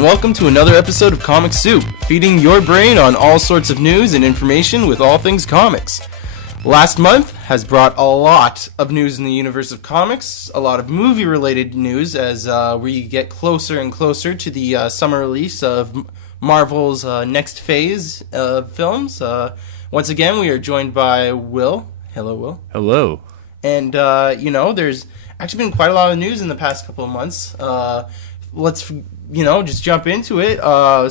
and welcome to another episode of Comic Soup, feeding your brain on all sorts of news and information with all things comics. Last month has brought a lot of news in the universe of comics, a lot of movie-related news as we get closer and closer to the summer release of Marvel's next phase of films. Once again, we are joined by Will. Hello, Will. Hello. And, there's actually been quite a lot of news in the past couple of months. Let's, just jump into it.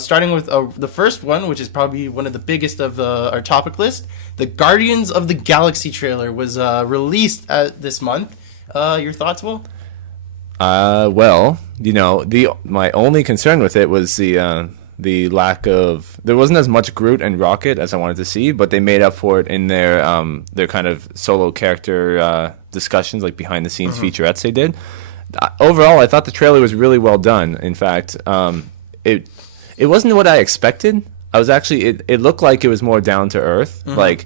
Starting with the first one, which is probably one of the biggest of our topic list. The Guardians of the Galaxy trailer was released this month. Your thoughts, Will? My only concern with it was the lack of... There wasn't as much Groot and Rocket as I wanted to see, but they made up for it in their kind of solo character discussions, like behind-the-scenes featurettes they did. Overall, I thought the trailer was really well done. In fact, it wasn't what I expected. It looked like it was more down to earth. Mm-hmm. Like,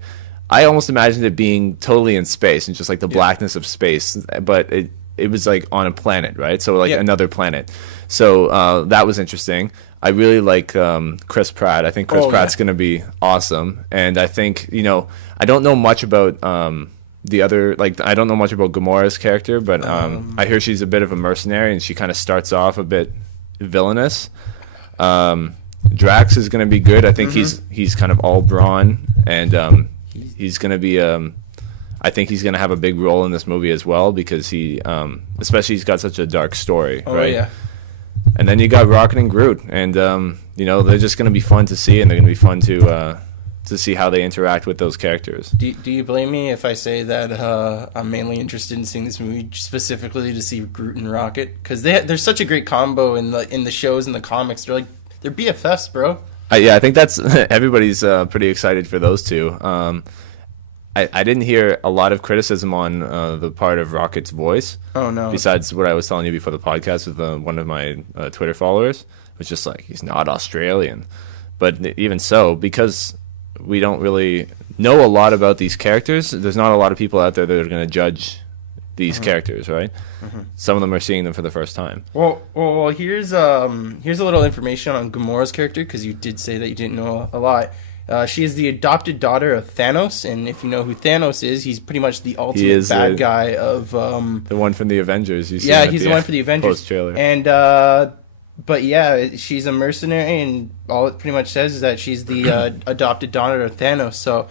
I almost imagined it being totally in space and just like the blackness of space, but it was like on a planet, right? So like another planet. So that was interesting. I really like Chris Pratt. I think Chris Pratt's going to be awesome. And I think, I don't know much about I don't know much about Gamora's character, but I hear she's a bit of a mercenary and she kind of starts off a bit villainous. Drax is going to be good. I think he's kind of all brawn, and he's going to be I think he's going to have a big role in this movie as well because especially he's got such a dark story, right? Yeah. And then you got Rocket and Groot, and they're just going to be fun to see, and they're going to be fun to see how they interact with those characters. Do you blame me if I say that I'm mainly interested in seeing this movie specifically to see Groot and Rocket? Because they're such a great combo in the shows and the comics. They're BFFs, bro. I think that's everybody's pretty excited for those two. I didn't hear a lot of criticism on the part of Rocket's voice. Oh, no. Besides what I was telling you before the podcast with one of my Twitter followers. It was just like, he's not Australian. But even so, because we don't really know a lot about these characters, there's not a lot of people out there that are going to judge these characters, right? Some of them are seeing them for the first time. Well, here's a little information on Gamora's character, because you did say that you didn't know a lot. She is the adopted daughter of Thanos, and if you know who Thanos is, he's pretty much the ultimate bad guy of... the one from the Avengers. He's the one for the Avengers. Post-trailer. And, but yeah, she's a mercenary, and all it pretty much says is that she's the adopted daughter of Thanos. So,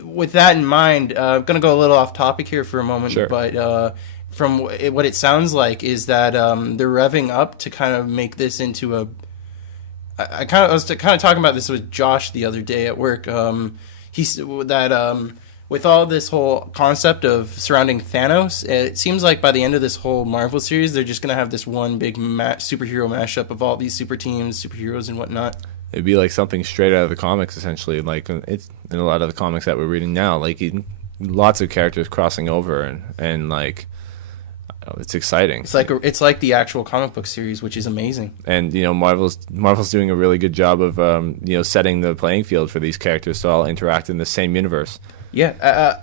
with that in mind, I'm going to go a little off topic here for a moment, but from what it sounds like is that they're revving up to kind of make this into a... I was talking about this with Josh the other day at work. He said that with all this whole concept of surrounding Thanos, it seems like by the end of this whole Marvel series, they're just going to have this one big superhero mashup of all these super teams, superheroes, and whatnot. It'd be like something straight out of the comics, essentially. Like it's in a lot of the comics that we're reading now. Like lots of characters crossing over, and like. It's exciting. It's like the actual comic book series, which is amazing. And Marvel's doing a really good job of setting the playing field for these characters to all interact in the same universe. Yeah.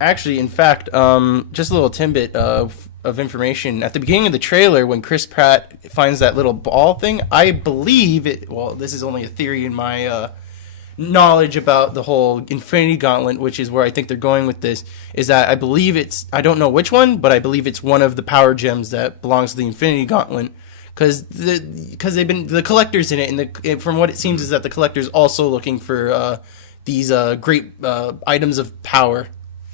Actually, in fact, just a little tidbit of information at the beginning of the trailer when Chris Pratt finds that little ball thing. I believe it. Well, this is only a theory in my knowledge about the whole Infinity Gauntlet, which is where I think they're going with this, is that I believe I don't know which one, but I believe it's one of the power gems that belongs to the Infinity Gauntlet, because they've been the collectors in it, and from what it seems is that the collector's also looking for these great items of power.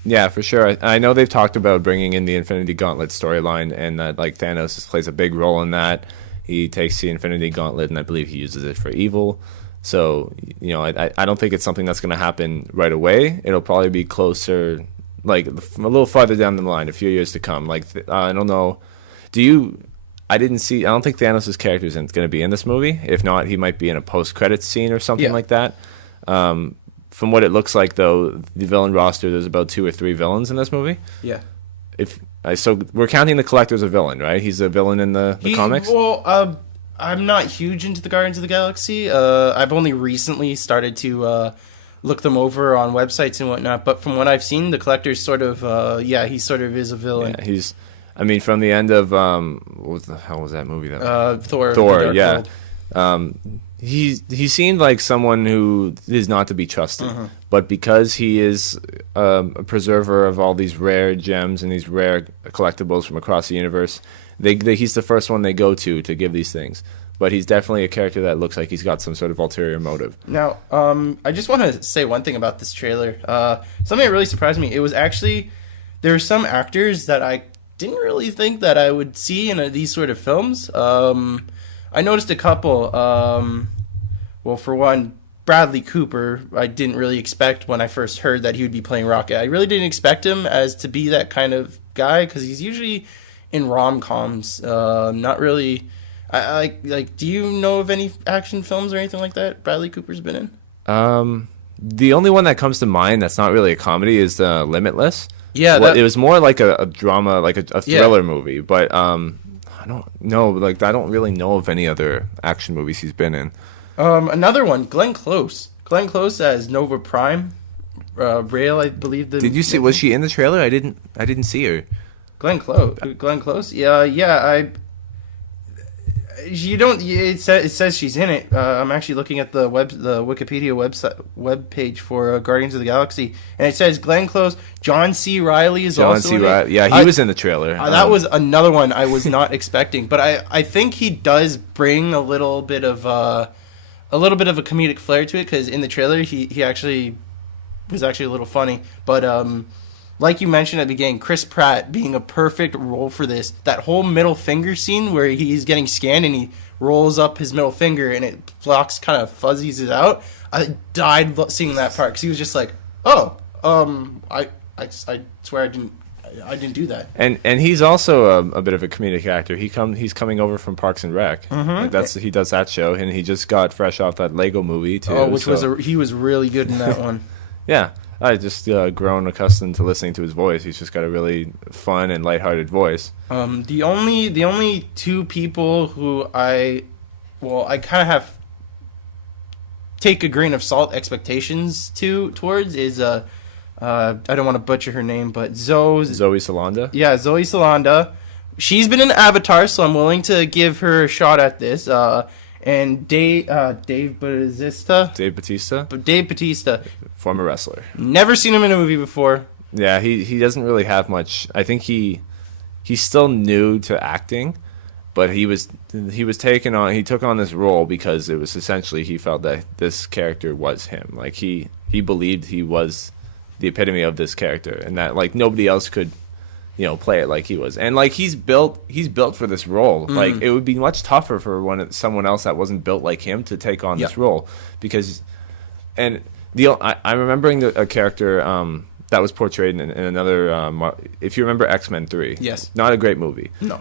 Yeah, for sure. I know they've talked about bringing in the Infinity Gauntlet storyline, and that like Thanos plays a big role in that. He takes the Infinity Gauntlet, and I believe he uses it for evil. So, I don't think it's something that's going to happen right away. It'll probably be closer, like a little farther down the line, a few years to come. Like, I don't know. I don't think Thanos' character is going to be in this movie. If not, he might be in a post-credits scene or something like that. From what it looks like, though, the villain roster, there's about 2 or 3 villains in this movie. Yeah. So we're counting the Collector as a villain, right? He's a villain in the comics? Well, I'm not huge into the Guardians of the Galaxy. I've only recently started to look them over on websites and whatnot. But from what I've seen, the Collector's sort of, he sort of is a villain. Yeah, from the end of, what the hell was that movie? Thor. Thor, yeah. He seemed like someone who is not to be trusted, but because he is a preserver of all these rare gems and these rare collectibles from across the universe, he's the first one they go to give these things. But he's definitely a character that looks like he's got some sort of ulterior motive. Now, I just want to say one thing about this trailer. Something that really surprised me. It was actually, there are some actors that I didn't really think that I would see in these sort of films. I noticed a couple. Well, for one, Bradley Cooper, I didn't really expect when I first heard that he would be playing Rocket. I really didn't expect him as to be that kind of guy, because he's usually in rom-coms. Not really... I like. Do you know of any action films or anything like that Bradley Cooper's been in? The only one that comes to mind that's not really a comedy is Limitless. Yeah, it was more like a drama, like a thriller movie. But I don't know. Like, I don't really know of any other action movies he's been in. Another one, Glenn Close. Glenn Close as Nova Prime. Rail, I believe. Did you see? Was she in the trailer? I didn't see her. Glenn Close. Yeah. You don't. It says she's in it. I'm actually looking at the Wikipedia web page for Guardians of the Galaxy, and it says Glenn Close. John C. Reilly is also in it. Yeah, he was in the trailer. That was another one I was not expecting, but I think he does bring a little bit of a comedic flair to it, because in the trailer he actually was actually a little funny, but like you mentioned at the beginning, Chris Pratt being a perfect role for this. That whole middle finger scene where he's getting scanned and he rolls up his middle finger and it blocks, kind of fuzzies it out. I died seeing that part, because he was just like, "Oh, I swear I didn't do that." And he's also a bit of a comedic actor. He's coming over from Parks and Rec. Like he does that show, and he just got fresh off that Lego movie too. Oh, he was really good in that one. Yeah. I just grown accustomed to listening to his voice. He's just got a really fun and lighthearted voice. The only two people who I kind of have take a grain of salt expectations towards is I don't want to butcher her name, but Zoe Saldana. Yeah, Zoe Saldana. She's been in Avatar, so I'm willing to give her a shot at this. And Dave Bautista. Dave Bautista. Former wrestler. Never seen him in a movie before. Yeah, he doesn't really have much. I think he's still new to acting, but he took on this role because it was essentially, he felt that this character was him. Like he believed he was the epitome of this character, and that like nobody else could play it like he was. And like he's built for this role. Like it would be much tougher for someone else that wasn't built like him to take on this role, because I'm remembering a character that was portrayed in another if you remember X-Men 3. Yes. Not a great movie. No.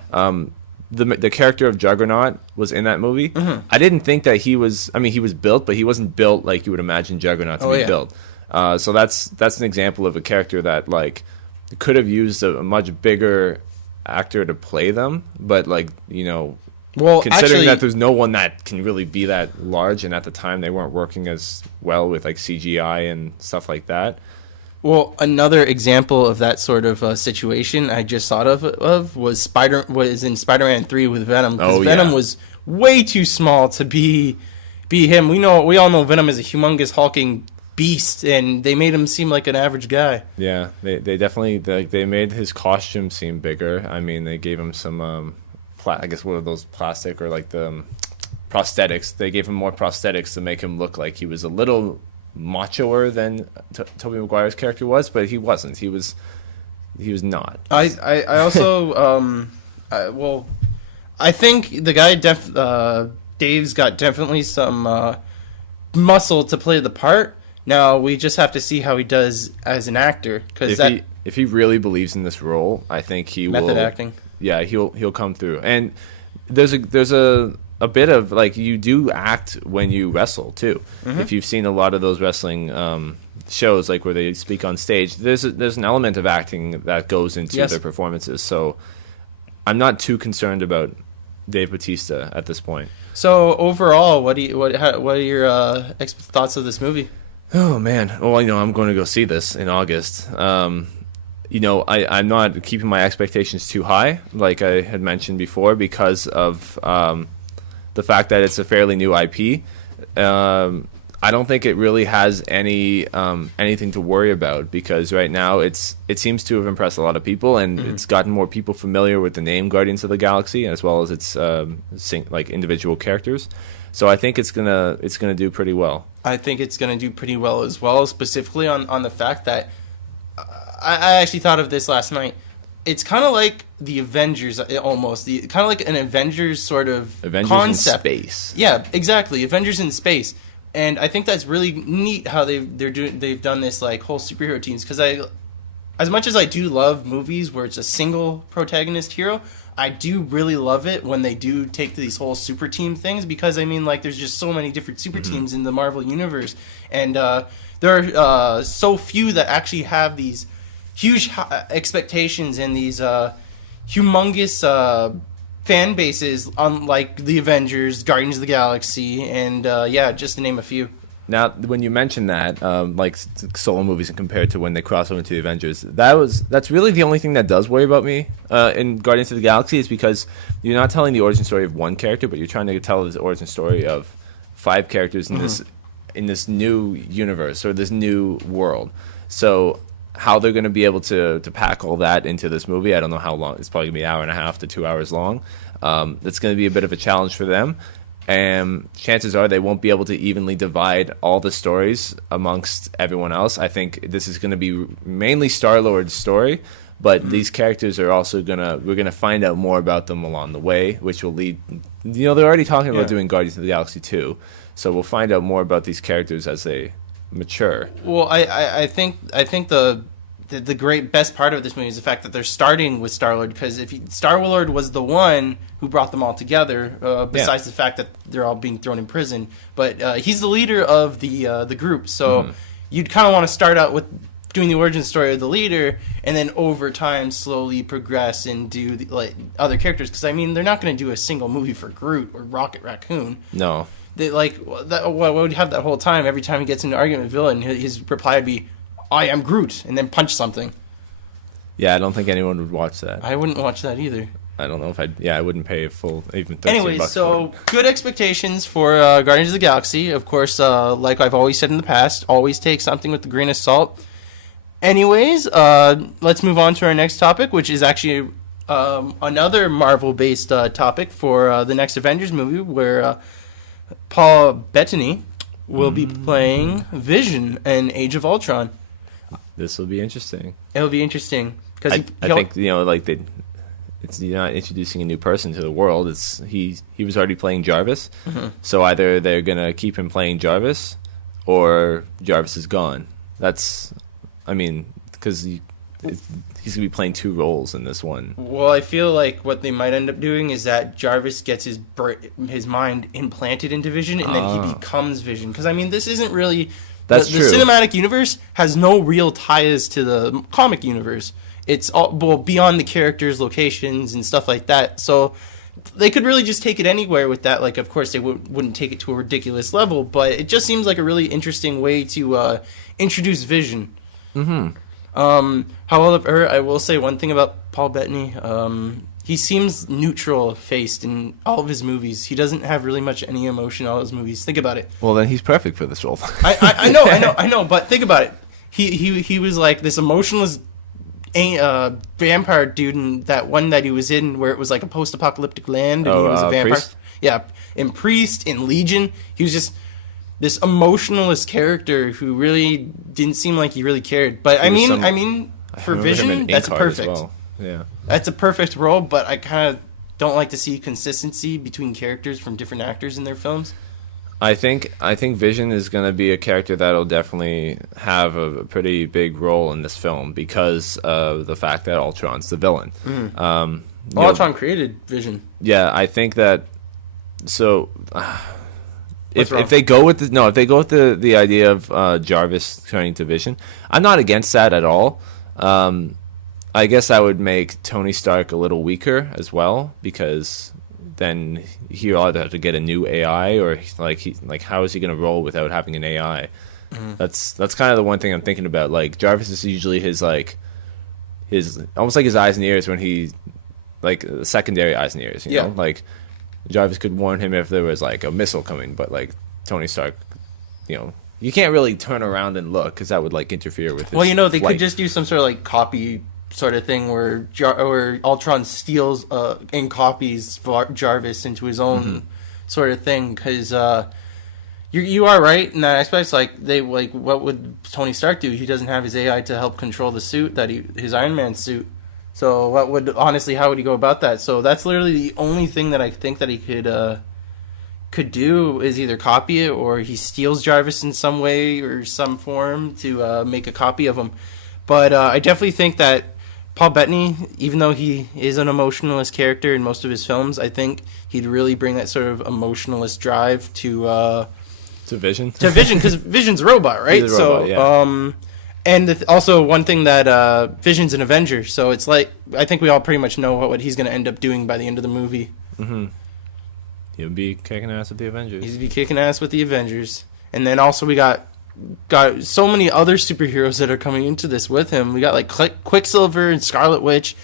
The character of Juggernaut was in that movie. I didn't think that he was built, but he wasn't built like you would imagine Juggernaut to be built. So that's an example of a character that like could have used a much bigger actor to play them, but considering that there's no one that can really be that large, and at the time they weren't working as well with like CGI and stuff like that. Well, another example of that sort of situation I just thought of was in Spider-Man 3 with Venom, because Venom was way too small to be him. We all know Venom is a humongous hulking beast, and they made him seem like an average guy. Yeah, they definitely they made his costume seem bigger. I mean, they gave him some I guess what are those, plastic or like the prosthetics. They gave him more prosthetics to make him look like he was a little machoer than Tobey Maguire's character was, but he wasn't. He was not. I also I think the guy Dave's got definitely some muscle to play the part. Now we just have to see how he does as an actor, because if he really believes in this role, I think he will. Method acting. Yeah, he'll come through. And there's a bit of like, you do act when you wrestle too. If you've seen a lot of those wrestling shows, like where they speak on stage, there's an element of acting that goes into their performances. So I'm not too concerned about Dave Bautista at this point. So overall, what are your thoughts of this movie? Oh man, well I'm going to go see this in August. I'm not keeping my expectations too high, like I had mentioned before, because of the the fact that it's a fairly new IP, I don't think it really has anything to worry about, because right now it seems to have impressed a lot of people, and it's gotten more people familiar with the name Guardians of the Galaxy, as well as its like individual characters. So I think it's gonna do pretty well. I think it's going to do pretty well as well, specifically on the fact that I actually thought of this last night. It's kind of like the Avengers, almost. Kind of like an Avengers sort of Avengers concept. in space. Yeah, exactly. Avengers in space. And I think that's really neat how they've done this like whole superhero teams, because as much as I do love movies where it's a single protagonist hero, I do really love it when they do take these whole super team things, because I mean, like, there's just so many different super teams in the Marvel universe, and there are so few that actually have these huge expectations and these humongous fan bases, unlike the Avengers, Guardians of the Galaxy, and just to name a few. Now, when you mentioned that, like solo movies and compared to when they cross over into the Avengers, that's really the only thing that does worry about me in Guardians of the Galaxy, is because you're not telling the origin story of one character, but you're trying to tell the origin story of 5 characters in this new universe, or this new world. So how they're going to be able to pack all that into this movie, I don't know how long. It's probably going to be 1.5 hours to 2 hours long. That's going to be a bit of a challenge for them. And chances are they won't be able to evenly divide all the stories amongst everyone else. I think this is going to be mainly Star-Lord's story, but these characters are also we're gonna find out more about them along the way, which will lead. They're already talking about doing Guardians of the Galaxy 2, so we'll find out more about these characters as they mature. Well, I think the great best part of this movie is the fact that they're starting with Star-Lord, because Star-Lord was the one who brought them all together, besides the fact that they're all being thrown in prison, but he's the leader of the group, so you'd kind of want to start out with doing the origin story of the leader, and then over time slowly progress and do other characters, because I mean, they're not going to do a single movie for Groot or Rocket Raccoon. No. They what would have that whole time, every time he gets into an argument with villain, his reply would be, "I am Groot," and then punch something. Yeah, I don't think anyone would watch that. I wouldn't watch that either. I don't know if I wouldn't pay a full, even $13 Anyways, so good expectations for Guardians of the Galaxy. Of course, like I've always said in the past, always take something with a grain of salt. Anyways, let's move on to our next topic, which is actually another Marvel-based topic for the next Avengers movie, where Paul Bettany will be playing Vision in Age of Ultron. This will be interesting. It'll be interesting because I think like you're not introducing a new person to the world. He was already playing Jarvis, so either they're gonna keep him playing Jarvis, or Jarvis is gone. Because he's gonna be playing 2 roles in this one. Well, I feel like what they might end up doing is that Jarvis gets his mind implanted into Vision, and then he becomes Vision. Because I mean, this isn't really the cinematic universe has no real ties to the comic universe. It's all beyond the characters, locations, and stuff like that. So they could really just take it anywhere with that. Like, of course, they wouldn't take it to a ridiculous level, but it just seems like a really interesting way to introduce Vision. However, I will say one thing about Paul Bettany. He seems neutral-faced in all of his movies. He doesn't have really much any emotion in all his movies. Think about it. Well, then he's perfect for this role. I know. But think about it. He was like this emotionless vampire dude in that one that he was in, where it was like a post-apocalyptic land, and he was a vampire. Priest? Yeah, in Priest, in Legion, he was just this emotionless character who really didn't seem like he really cared. But I mean, for Vision, that's perfect. Well. Yeah, that's a perfect role. But I kind of don't like to see consistency between characters from different actors in their films. I think Vision is going to be a character that'll definitely have a pretty big role in this film, because of the fact that Ultron's the villain. Ultron created Vision. Yeah, I think that. So, if they go with the idea of Jarvis turning to Vision, I'm not against that at all. I guess that would make Tony Stark a little weaker as well, because then he'll either have to get a new AI, or how is he going to roll without having an AI? That's kind of the one thing I'm thinking about. Like, Jarvis is usually his almost like his eyes and ears when he, like, secondary eyes and ears, you know? Like, Jarvis could warn him if there was like a missile coming, but like Tony Stark, you can't really turn around and look because that would like interfere with his Well, they flight. could just do some sort of like copy sort of thing where Ultron steals and copies Jarvis into his own sort of thing. Because you are right in that aspect. It's like what would Tony Stark do? He doesn't have his AI to help control the suit his Iron Man suit. So how would he go about that? So that's literally the only thing that I think that he could do is either copy it or he steals Jarvis in some way or some form to make a copy of him. But I definitely think that Paul Bettany, even though he is an emotionalist character in most of his films, I think he'd really bring that sort of emotionalist drive to Vision. To Vision, because Vision's a robot, right? He's a robot, yeah. And also one thing that Vision's an Avenger, so it's like I think we all pretty much know what he's going to end up doing by the end of the movie. Mm-hmm. He'll be kicking ass with the Avengers. He'd be kicking ass with the Avengers, and then also we got so many other superheroes that are coming into this with him. We got like Quicksilver and Scarlet Witch,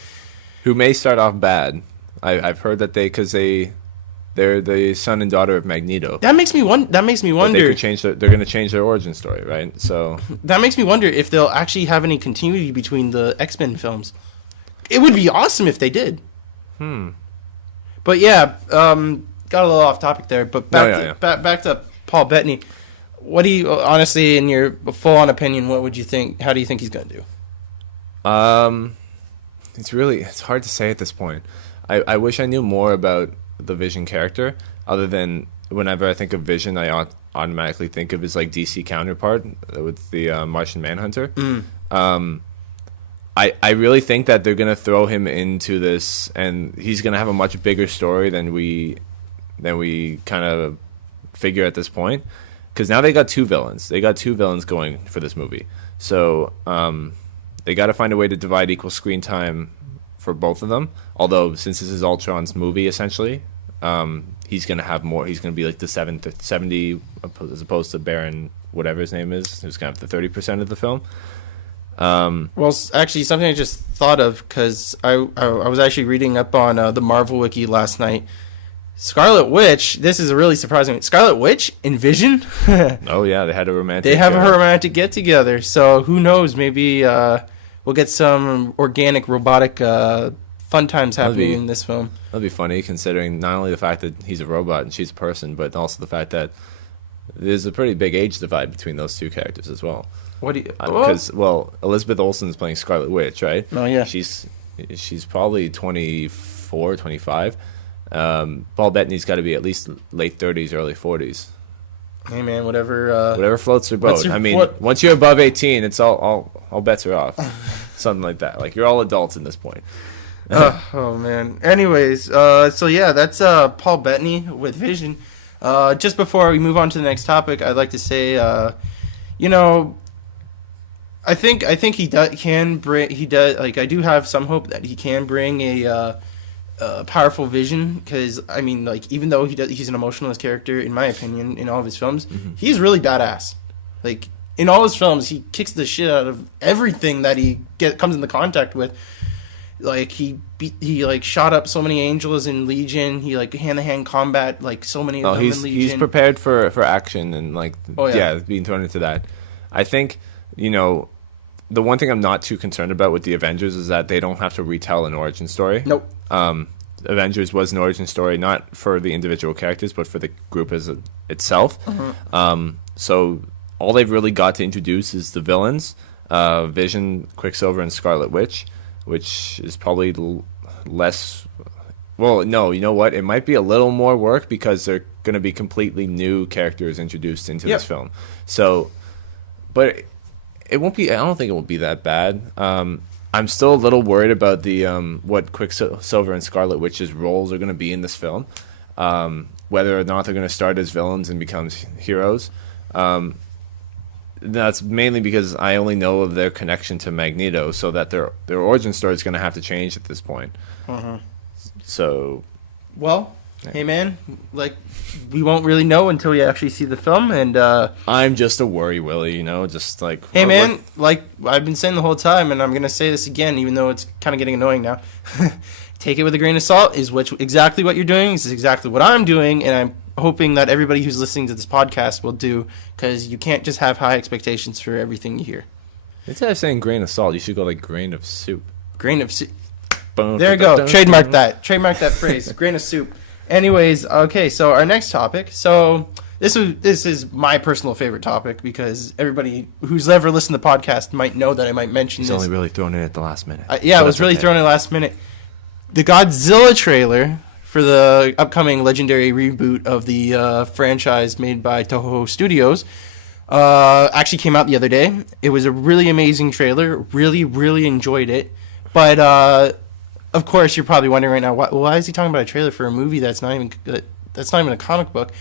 who may start off bad. I've heard that they're the son and daughter of Magneto. That makes me wonder. But they're going to change their origin story, right? So that makes me wonder if they'll actually have any continuity between the X-Men films. It would be awesome if they did. But yeah, got a little off topic there. But back to Paul Bettany. What do you honestly, in your full-on opinion, what would you think? How do you think he's going to do? It's hard to say at this point. I wish I knew more about the Vision character, other than whenever I think of Vision, I automatically think of his like DC counterpart with the Martian Manhunter. I really think that they're gonna throw him into this, and he's gonna have a much bigger story than we kind of figure at this point. Because now they got two villains. They got two villains going for this movie, so they got to find a way to divide equal screen time for both of them. Although, since this is Ultron's movie, essentially, he's going to have more. He's going to be like the 70, as opposed to Baron, whatever his name is, who's kind of the 30% of the film. Well, actually, something I just thought of, because I was actually reading up on the Marvel Wiki last night. Scarlet Witch, this is really surprising. Scarlet Witch and Vision? Oh, yeah, they had a romantic... They have a romantic get-together, so who knows, maybe we'll get some organic, robotic fun times happening in this film. That'd be funny, considering not only the fact that he's a robot and she's a person, but also the fact that there's a pretty big age divide between those two characters as well. What do you... Because, Elizabeth Olsen's playing Scarlet Witch, right? Oh, yeah. She's probably 24, 25. Paul Bettany's got to be at least late 30s, early 40s. Hey man, whatever. Whatever floats your boat. Once you're above 18, it's all bets are off. Something like that. Like you're all adults at this point. Oh man. Anyways, so yeah, that's Paul Bettany with Vision. Just before we move on to the next topic, I'd like to say, I think he can bring. He does. Like I do have some hope that he can bring a powerful Vision, because even though he's an emotionalist character in my opinion in all of his films, he's really badass. Like in all his films, he kicks the shit out of everything that he comes into contact with. Like he shot up so many angels in Legion. He like hand-to-hand combat like so many of them in Legion. He's prepared for action and being thrown into that. I think the one thing I'm not too concerned about with the Avengers is that they don't have to retell an origin story. Nope. Avengers was an origin story, not for the individual characters, but for the group itself. So all they've really got to introduce is the villains, Vision, Quicksilver, and Scarlet Witch, which is probably less... Well, no, you know what? It might be a little more work because they're going to be completely new characters introduced into this film. So, but it won't be... I don't think it will be that bad. I'm still a little worried about the what Quicksilver and Scarlet Witch's roles are going to be in this film. Whether or not they're going to start as villains and become heroes. That's mainly because I only know of their connection to Magneto, so that their origin story is going to have to change at this point. So, well, hey man, like we won't really know until we actually see the film, and I'm just a worry willy, just like hey man, like I've been saying the whole time, and I'm gonna say this again, even though it's kind of getting annoying now. take it with a grain of salt. Is exactly what you're doing. This is exactly what I'm doing, and I'm hoping that everybody who's listening to this podcast will do, because you can't just have high expectations for everything you hear. Instead of saying grain of salt, you should go like grain of soup. Grain of soup. There you go. Trademark that. Trademark that phrase. Grain of soup. Anyways, okay, so our next topic. So this is my personal favorite topic, because everybody who's ever listened to the podcast might know that I might mention He's this. only really thrown in at the last minute. Yeah, I was really thrown in last minute. The Godzilla trailer for the upcoming legendary reboot of the franchise made by Toho Studios actually came out the other day. It was a really amazing trailer. Really, really enjoyed it. But of course, you're probably wondering right now, why is he talking about a trailer for a movie that's not even a comic book?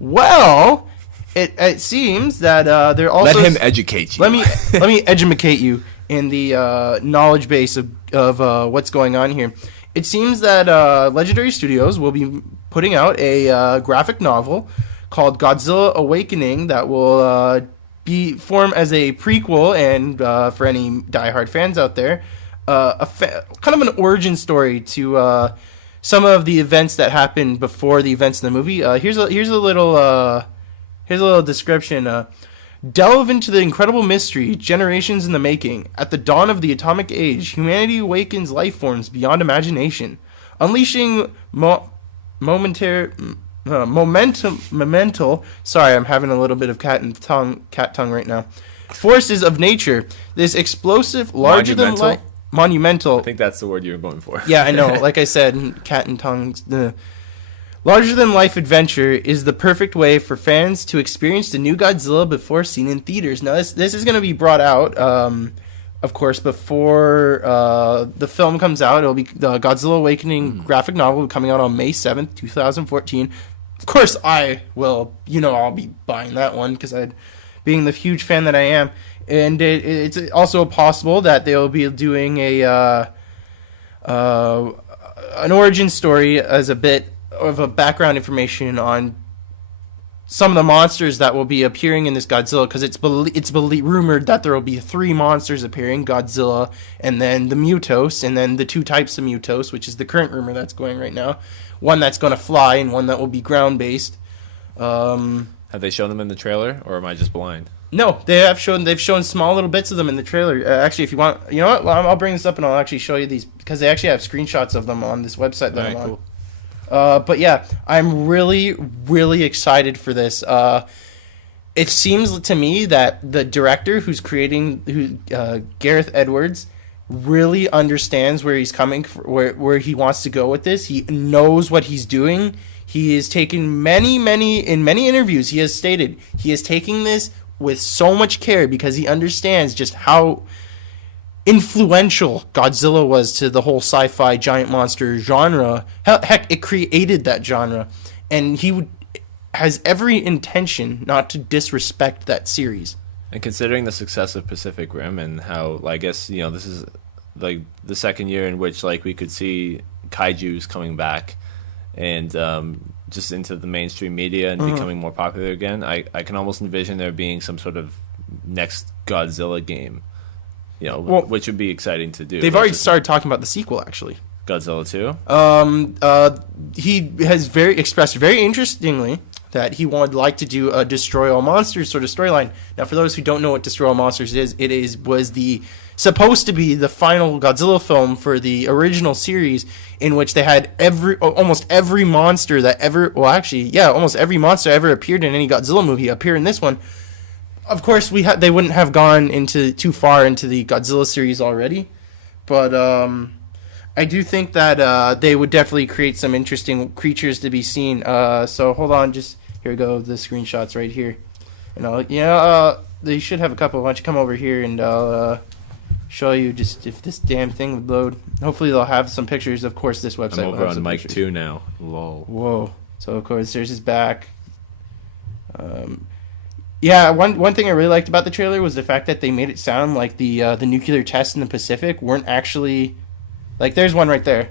Well, it seems that they're also let him educate you. Let me educate you in the knowledge base of what's going on here. It seems that Legendary Studios will be putting out a graphic novel called Godzilla Awakening that will form as a prequel, and for any diehard fans out there, kind of an origin story to some of the events that happened before the events in the movie. Here's a little description. Delve into the incredible mystery, generations in the making. At the dawn of the atomic age, humanity awakens life forms beyond imagination, unleashing momental. Sorry, I'm having a little bit of cat tongue right now. Forces of nature. This explosive, larger than life. Monumental. I think that's the word you were going for. Yeah, I know. Like I said, cat and tongues. Larger-than-life adventure is the perfect way for fans to experience the new Godzilla before seen in theaters. Now, this is going to be brought out, of course, before the film comes out. It'll be the Godzilla Awakening graphic novel coming out on May 7th, 2014. Of course, I'll be buying that one, because being the huge fan that I am. And it's also possible that they'll be doing an origin story as a bit of a background information on some of the monsters that will be appearing in this Godzilla, because it's rumored that there will be 3 monsters appearing: Godzilla, and then the Mutos, and then the 2 types of Mutos, which is the current rumor that's going right now. One that's going to fly, and one that will be ground based. Have they shown them in the trailer, or am I just blind? No, they've shown small little bits of them in the trailer. Actually, if you want, you know what? I'll bring this up and I'll actually show you these, because they actually have screenshots of them on this website that I'm on. Cool. But yeah, I'm really, really excited for this. It seems to me that the director Gareth Edwards, really understands where he's coming, where he wants to go with this. He knows what he's doing. He is taking in many interviews, he has stated he is taking this with so much care, because he understands just how influential Godzilla was to the whole sci-fi giant monster genre. Heck, it created that genre, and he has every intention not to disrespect that series. And considering the success of Pacific Rim, and how, I guess, this is like the second year in which we could see kaijus coming back, and just into the mainstream media and becoming more popular again, I can almost envision there being some sort of next Godzilla game, which would be exciting to do. They've already started talking about the sequel, actually. Godzilla 2? He has expressed very interestingly that he would like to do a Destroy All Monsters sort of storyline. Now, for those who don't know what Destroy All Monsters is, was supposed to be the final Godzilla film for the original series, in which they had almost every monster that almost every monster ever appeared in any Godzilla movie appear in this one. Of course, they wouldn't have gone too far into the Godzilla series already, but I do think that they would definitely create some interesting creatures to be seen. So hold on, just here we go, the screenshots right here. They should have a couple. Why don't you come over here and I'll show you just if this damn thing would load. Hopefully they'll have some pictures. Of course, this website. I'm over on Mike 2 now. Lol. Whoa. So of course there's his back. Yeah, one thing I really liked about the trailer was the fact that they made it sound like the nuclear tests in the Pacific weren't actually, there's one right there.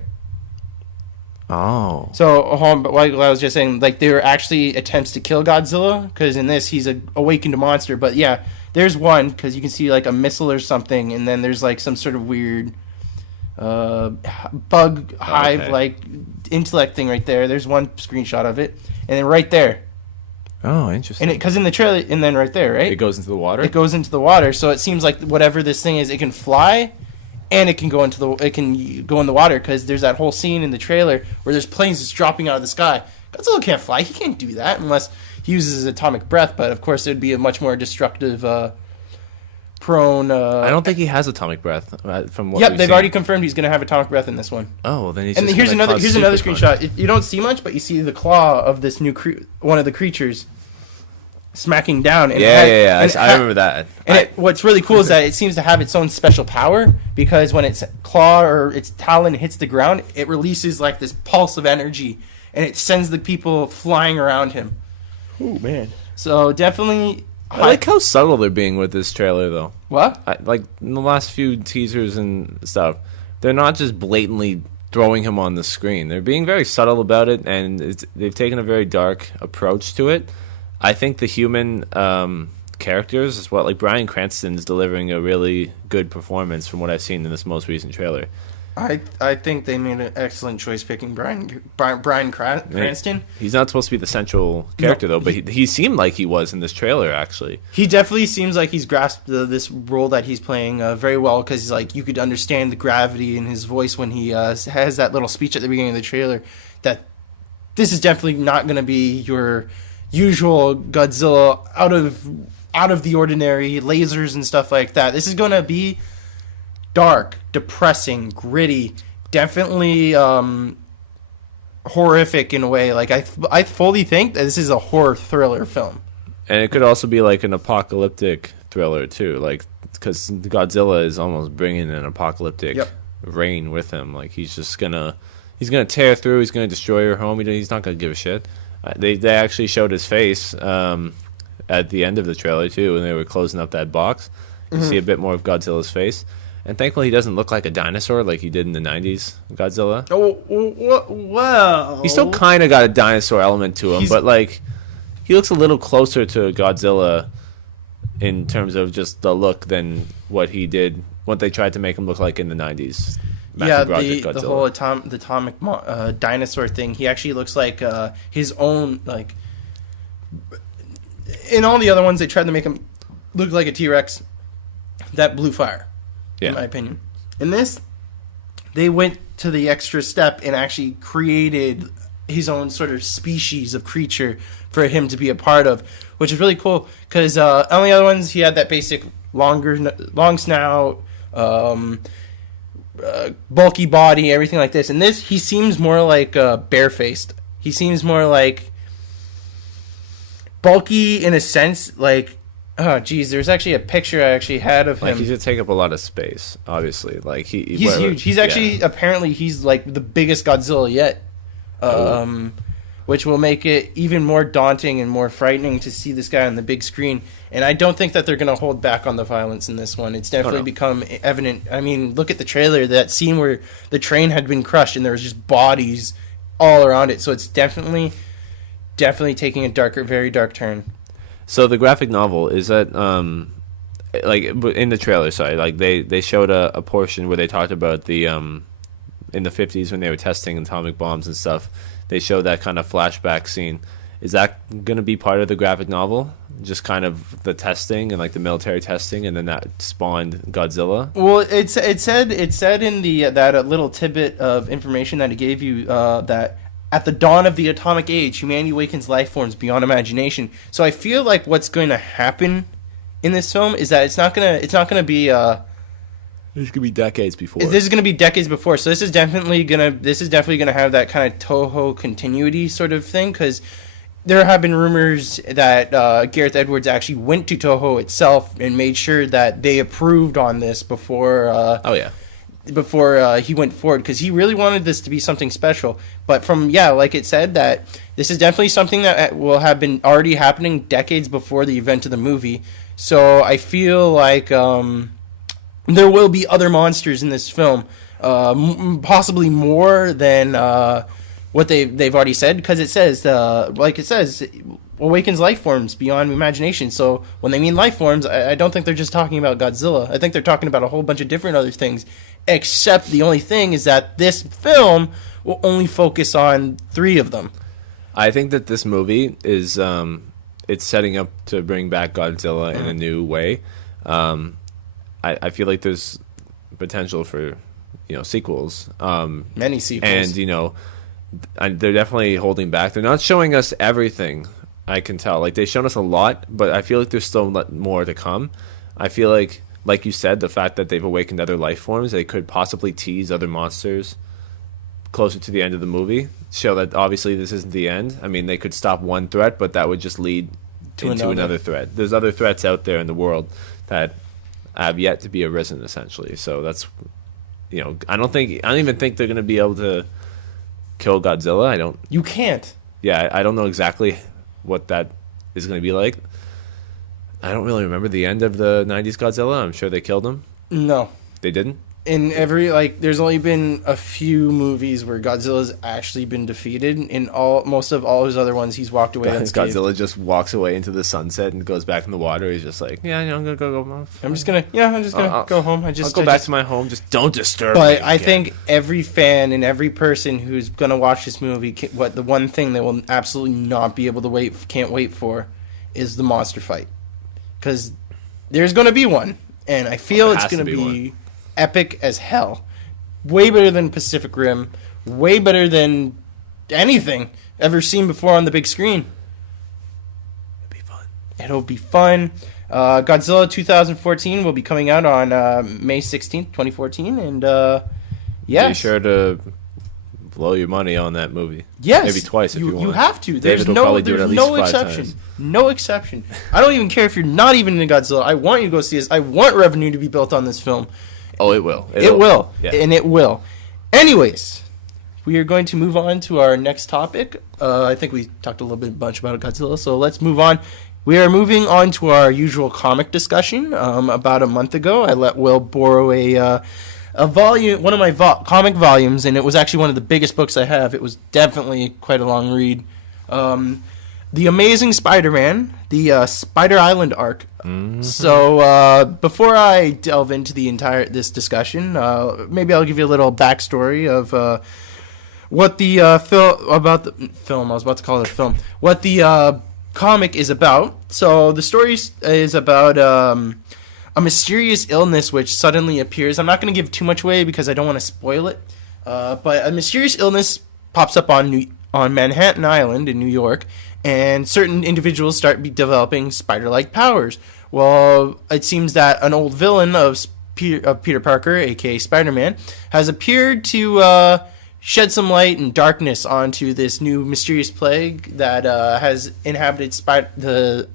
Oh. So, but like I was just saying, they were actually attempts to kill Godzilla, because in this he's a awakened monster. But yeah, there's one, because you can see a missile or something, and then there's some sort of weird bug hive Okay. like intellect thing right there. There's one screenshot of it, and then right there, Oh, interesting. and because in the trailer, and then right there, right, It goes into the water. it goes into the water. So it seems like whatever this thing is, it can fly, and it can go into it can go in the water because there's that whole scene in the trailer where there's planes just dropping out of the sky. Godzilla can't fly. He can't do that unless he uses his atomic breath. But of course, it would be a much more destructive. Prone. I don't think he has atomic breath. From what Yep, we've they've seen. already confirmed he's going to have atomic breath in this one. Oh, then he's. And just here's gonna another cause here's another super screenshot. You don't see much, but you see the claw of this new one of the creatures smacking down. And Yeah, and I remember that. And what's really cool is that it seems to have its own special power because when its claw or its talon hits the ground, it releases like this pulse of energy, and it sends the people flying around him. Oh man. So definitely. I like how subtle they're being with this trailer, though. What? Like in the last few teasers and stuff, they're not just blatantly throwing him on the screen. They're being very subtle about it, and they've taken a very dark approach to it. I think the human characters is what, like Bryan Cranston's delivering a really good performance from what I've seen in this most recent trailer. I think they made an excellent choice picking Bryan Cranston. He's not supposed to be the central character, though, but he seemed like he was in this trailer, actually. He definitely seems like he's grasped this role that he's playing very well because like you could understand the gravity in his voice when he has that little speech at the beginning of the trailer. That this is definitely not going to be your usual Godzilla out of the ordinary lasers and stuff like that. This is going to be dark, depressing, gritty, definitely horrific in a way. Like I fully think that this is a horror thriller film. And it could also be like an apocalyptic thriller too, like because Godzilla is almost bringing an apocalyptic reign with him. Like he's gonna tear through. He's gonna destroy your home. He's not gonna give a shit. They actually showed his face at the end of the trailer too, when they were closing up that box. You see a bit more of Godzilla's face. And thankfully, he doesn't look like a dinosaur like he did in the 90s Godzilla. Oh, well. He still kind of got a dinosaur element to him, but like he looks a little closer to Godzilla in terms of just the look than what he did, what they tried to make him look like in the 90s. Yeah, the whole atomic dinosaur thing, he actually looks like his own, like... In all the other ones, they tried to make him look like a T-Rex that blew fire. In my opinion. In this, they went to the extra step and actually created his own sort of species of creature for him to be a part of, which is really cool because on the other ones he had that basic long snout, bulky body, everything like this. In this, he seems more like barefaced. He seems more like bulky in a sense, like. Oh, geez, there's actually a picture I actually had of him. Like, he's going to take up a lot of space, obviously. Like he's huge. He's actually, apparently, he's like the biggest Godzilla yet. Which will make it even more daunting and more frightening to see this guy on the big screen. And I don't think that they're going to hold back on the violence in this one. It's definitely become evident. I mean, look at the trailer, that scene where the train had been crushed and there was just bodies all around it. So it's definitely taking a very dark turn. So the graphic novel, is that like in the trailer? Sorry, like they showed a portion where they talked about the in the 50s when they were testing atomic bombs and stuff. They showed that kind of flashback scene. Is that going to be part of the graphic novel? Just kind of the testing and like the military testing, and then that spawned Godzilla. Well, it said in the that little tidbit of information that it gave you that. At the dawn of the atomic age, humanity awakens life forms beyond imagination. So I feel like what's going to happen in this film is that it's not gonna be. This could be decades before. This is gonna be decades before. So this is definitely gonna have that kind of Toho continuity sort of thing, because there have been rumors that Gareth Edwards actually went to Toho itself and made sure that they approved on this before. Before he went forward, because he really wanted this to be something special. But like it said, that this is definitely something that will have been already happening decades before the event of the movie. So I feel like there will be other monsters in this film, possibly more than what they've already said, because it says awakens life forms beyond imagination. So when they mean life forms, I don't think they're just talking about Godzilla. I think they're talking about a whole bunch of different other things. Except the only thing is that this film will only focus on 3 of them. I think that this movie is it's setting up to bring back Godzilla in a new way. I feel like there's potential for sequels. Many sequels. And they're definitely holding back. They're not showing us everything. I can tell. Like they've shown us a lot, but I feel like there's still more to come. I feel like you said, the fact that they've awakened other life forms, they could possibly tease other monsters closer to the end of the movie, show that obviously this isn't the end. I mean, they could stop one threat, but that would just lead into another threat. There's other threats out there in the world that have yet to be arisen, essentially. So that's, I don't even think they're going to be able to kill Godzilla. You can't. Yeah, I don't know exactly what that is going to be like. I don't really remember the end of the 90s Godzilla. I'm sure they killed him. No. They didn't? In there's only been a few movies where Godzilla's actually been defeated. In most of all his other ones, he's walked away unscathed. Godzilla just walks away into the sunset and goes back in the water. He's just like, I'm gonna go. I'm just gonna go home. I'll go back to my home. Just don't disturb me. But I think every fan and every person who's gonna watch this movie, the one thing they will absolutely not be able to can't wait for, is the monster fight, because there's gonna be one, and I feel it's gonna be epic as hell. Way better than Pacific Rim. Way better than anything ever seen before on the big screen. It'll be fun. Godzilla 2014 will be coming out on May 16th, 2014. And, be sure to blow your money on that movie. Yes. Maybe twice if you want. You have to. There's David will probably do it at least 5 exception. times. No exception. I don't even care if you're not even into Godzilla. I want you to go see this. I want revenue to be built on this film. Oh, it will. It will. Yeah. And it will. Anyways, we are going to move on to our next topic. I think we talked a bunch about Godzilla, so let's move on. We are moving on to our usual comic discussion. About a month ago, I let Will borrow a volume, one of my comic volumes, and it was actually one of the biggest books I have. It was definitely quite a long read. The Amazing Spider-Man, the Spider Island arc. Mm-hmm. So before I delve into this discussion, maybe I'll give you a little backstory of what the film. I was about to call it a film. What the comic is about. So the story is about a mysterious illness which suddenly appears. I'm not going to give too much away because I don't want to spoil it. But a mysterious illness pops up on Manhattan Island in New York. And certain individuals start developing spider-like powers. Well, it seems that an old villain of Peter Parker, a.k.a. Spider-Man, has appeared to shed some light and darkness onto this new mysterious plague that has inhabited the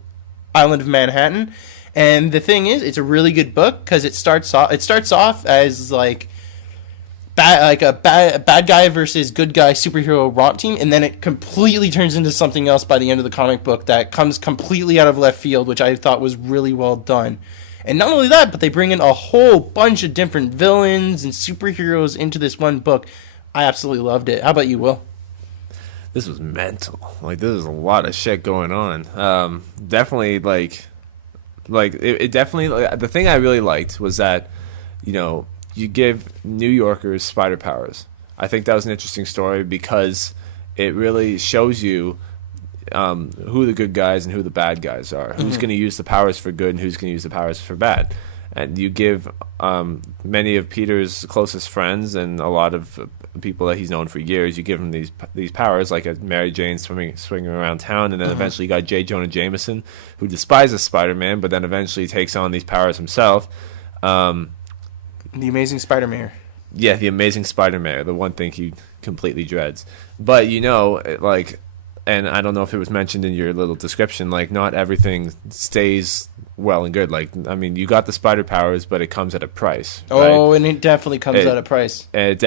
island of Manhattan. And the thing is, it's a really good book because it starts off as like a bad guy versus good guy superhero romp team, and then it completely turns into something else by the end of the comic book that comes completely out of left field, which I thought was really well done. And not only that, but they bring in a whole bunch of different villains and superheroes into this one book. I absolutely loved it. How about you, Will? This was mental. Like, there's a lot of shit going on. Definitely, it definitely, the thing I really liked was that, you give New Yorkers spider powers. I think that was an interesting story because it really shows you who the good guys and who the bad guys are. Who's going to use the powers for good and who's going to use the powers for bad. And you give many of Peter's closest friends and a lot of people that he's known for years, you give them these powers, like a Mary Jane swinging around town, and then eventually you got J. Jonah Jameson, who despises Spider-Man, but then eventually takes on these powers himself. The Amazing Spider-Man. Yeah, the Amazing Spider-Man, the one thing he completely dreads. But, and I don't know if it was mentioned in your little description, not everything stays well and good. You got the spider powers, but it comes at a price. Oh, right? And it definitely comes at a price. And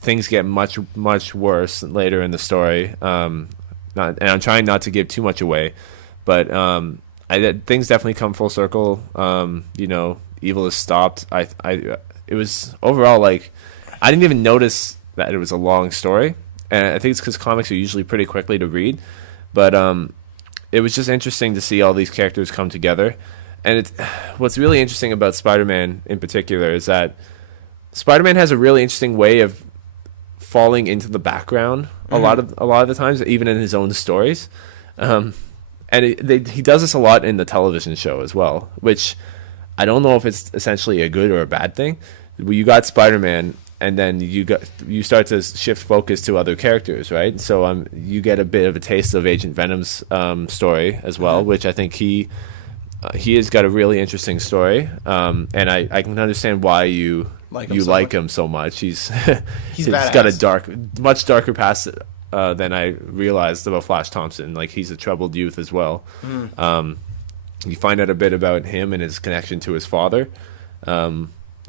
things get much, much worse later in the story. And I'm trying not to give too much away, but things definitely come full circle. Evil is stopped. It was overall I didn't even notice that it was a long story, and I think it's because comics are usually pretty quickly to read, but it was just interesting to see all these characters come together. And what's really interesting about Spider-Man in particular is that Spider-Man has a really interesting way of falling into the background a lot of the times, even in his own stories. And he does this a lot in the television show as well, which I don't know if it's essentially a good or a bad thing. You got Spider-Man, and then you start to shift focus to other characters, right? So you get a bit of a taste of Agent Venom's story as well, which I think he has got a really interesting story, and I can understand why you like him so much. He's got a much darker past than I realized about Flash Thompson. Like, he's a troubled youth as well. You find out a bit about him and his connection to his father.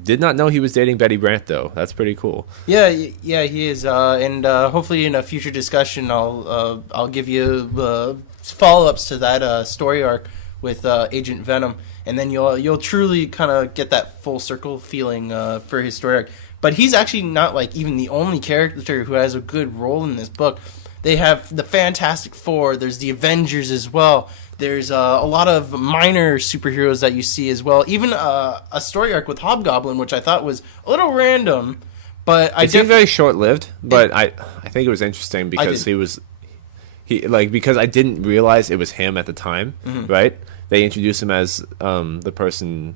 Did not know he was dating Betty Brant, though. That's pretty cool. Yeah, he is. And hopefully in a future discussion, I'll give you follow-ups to that story arc with Agent Venom, and then you'll truly kind of get that full circle feeling for his story arc. But he's actually not like even the only character who has a good role in this book. They have the Fantastic Four. There's the Avengers as well. There's a lot of minor superheroes that you see as well. Even a story arc with Hobgoblin, which I thought was a little random, but it seemed very short-lived. But I think it was interesting because because I didn't realize it was him at the time, right? They introduced him as the person,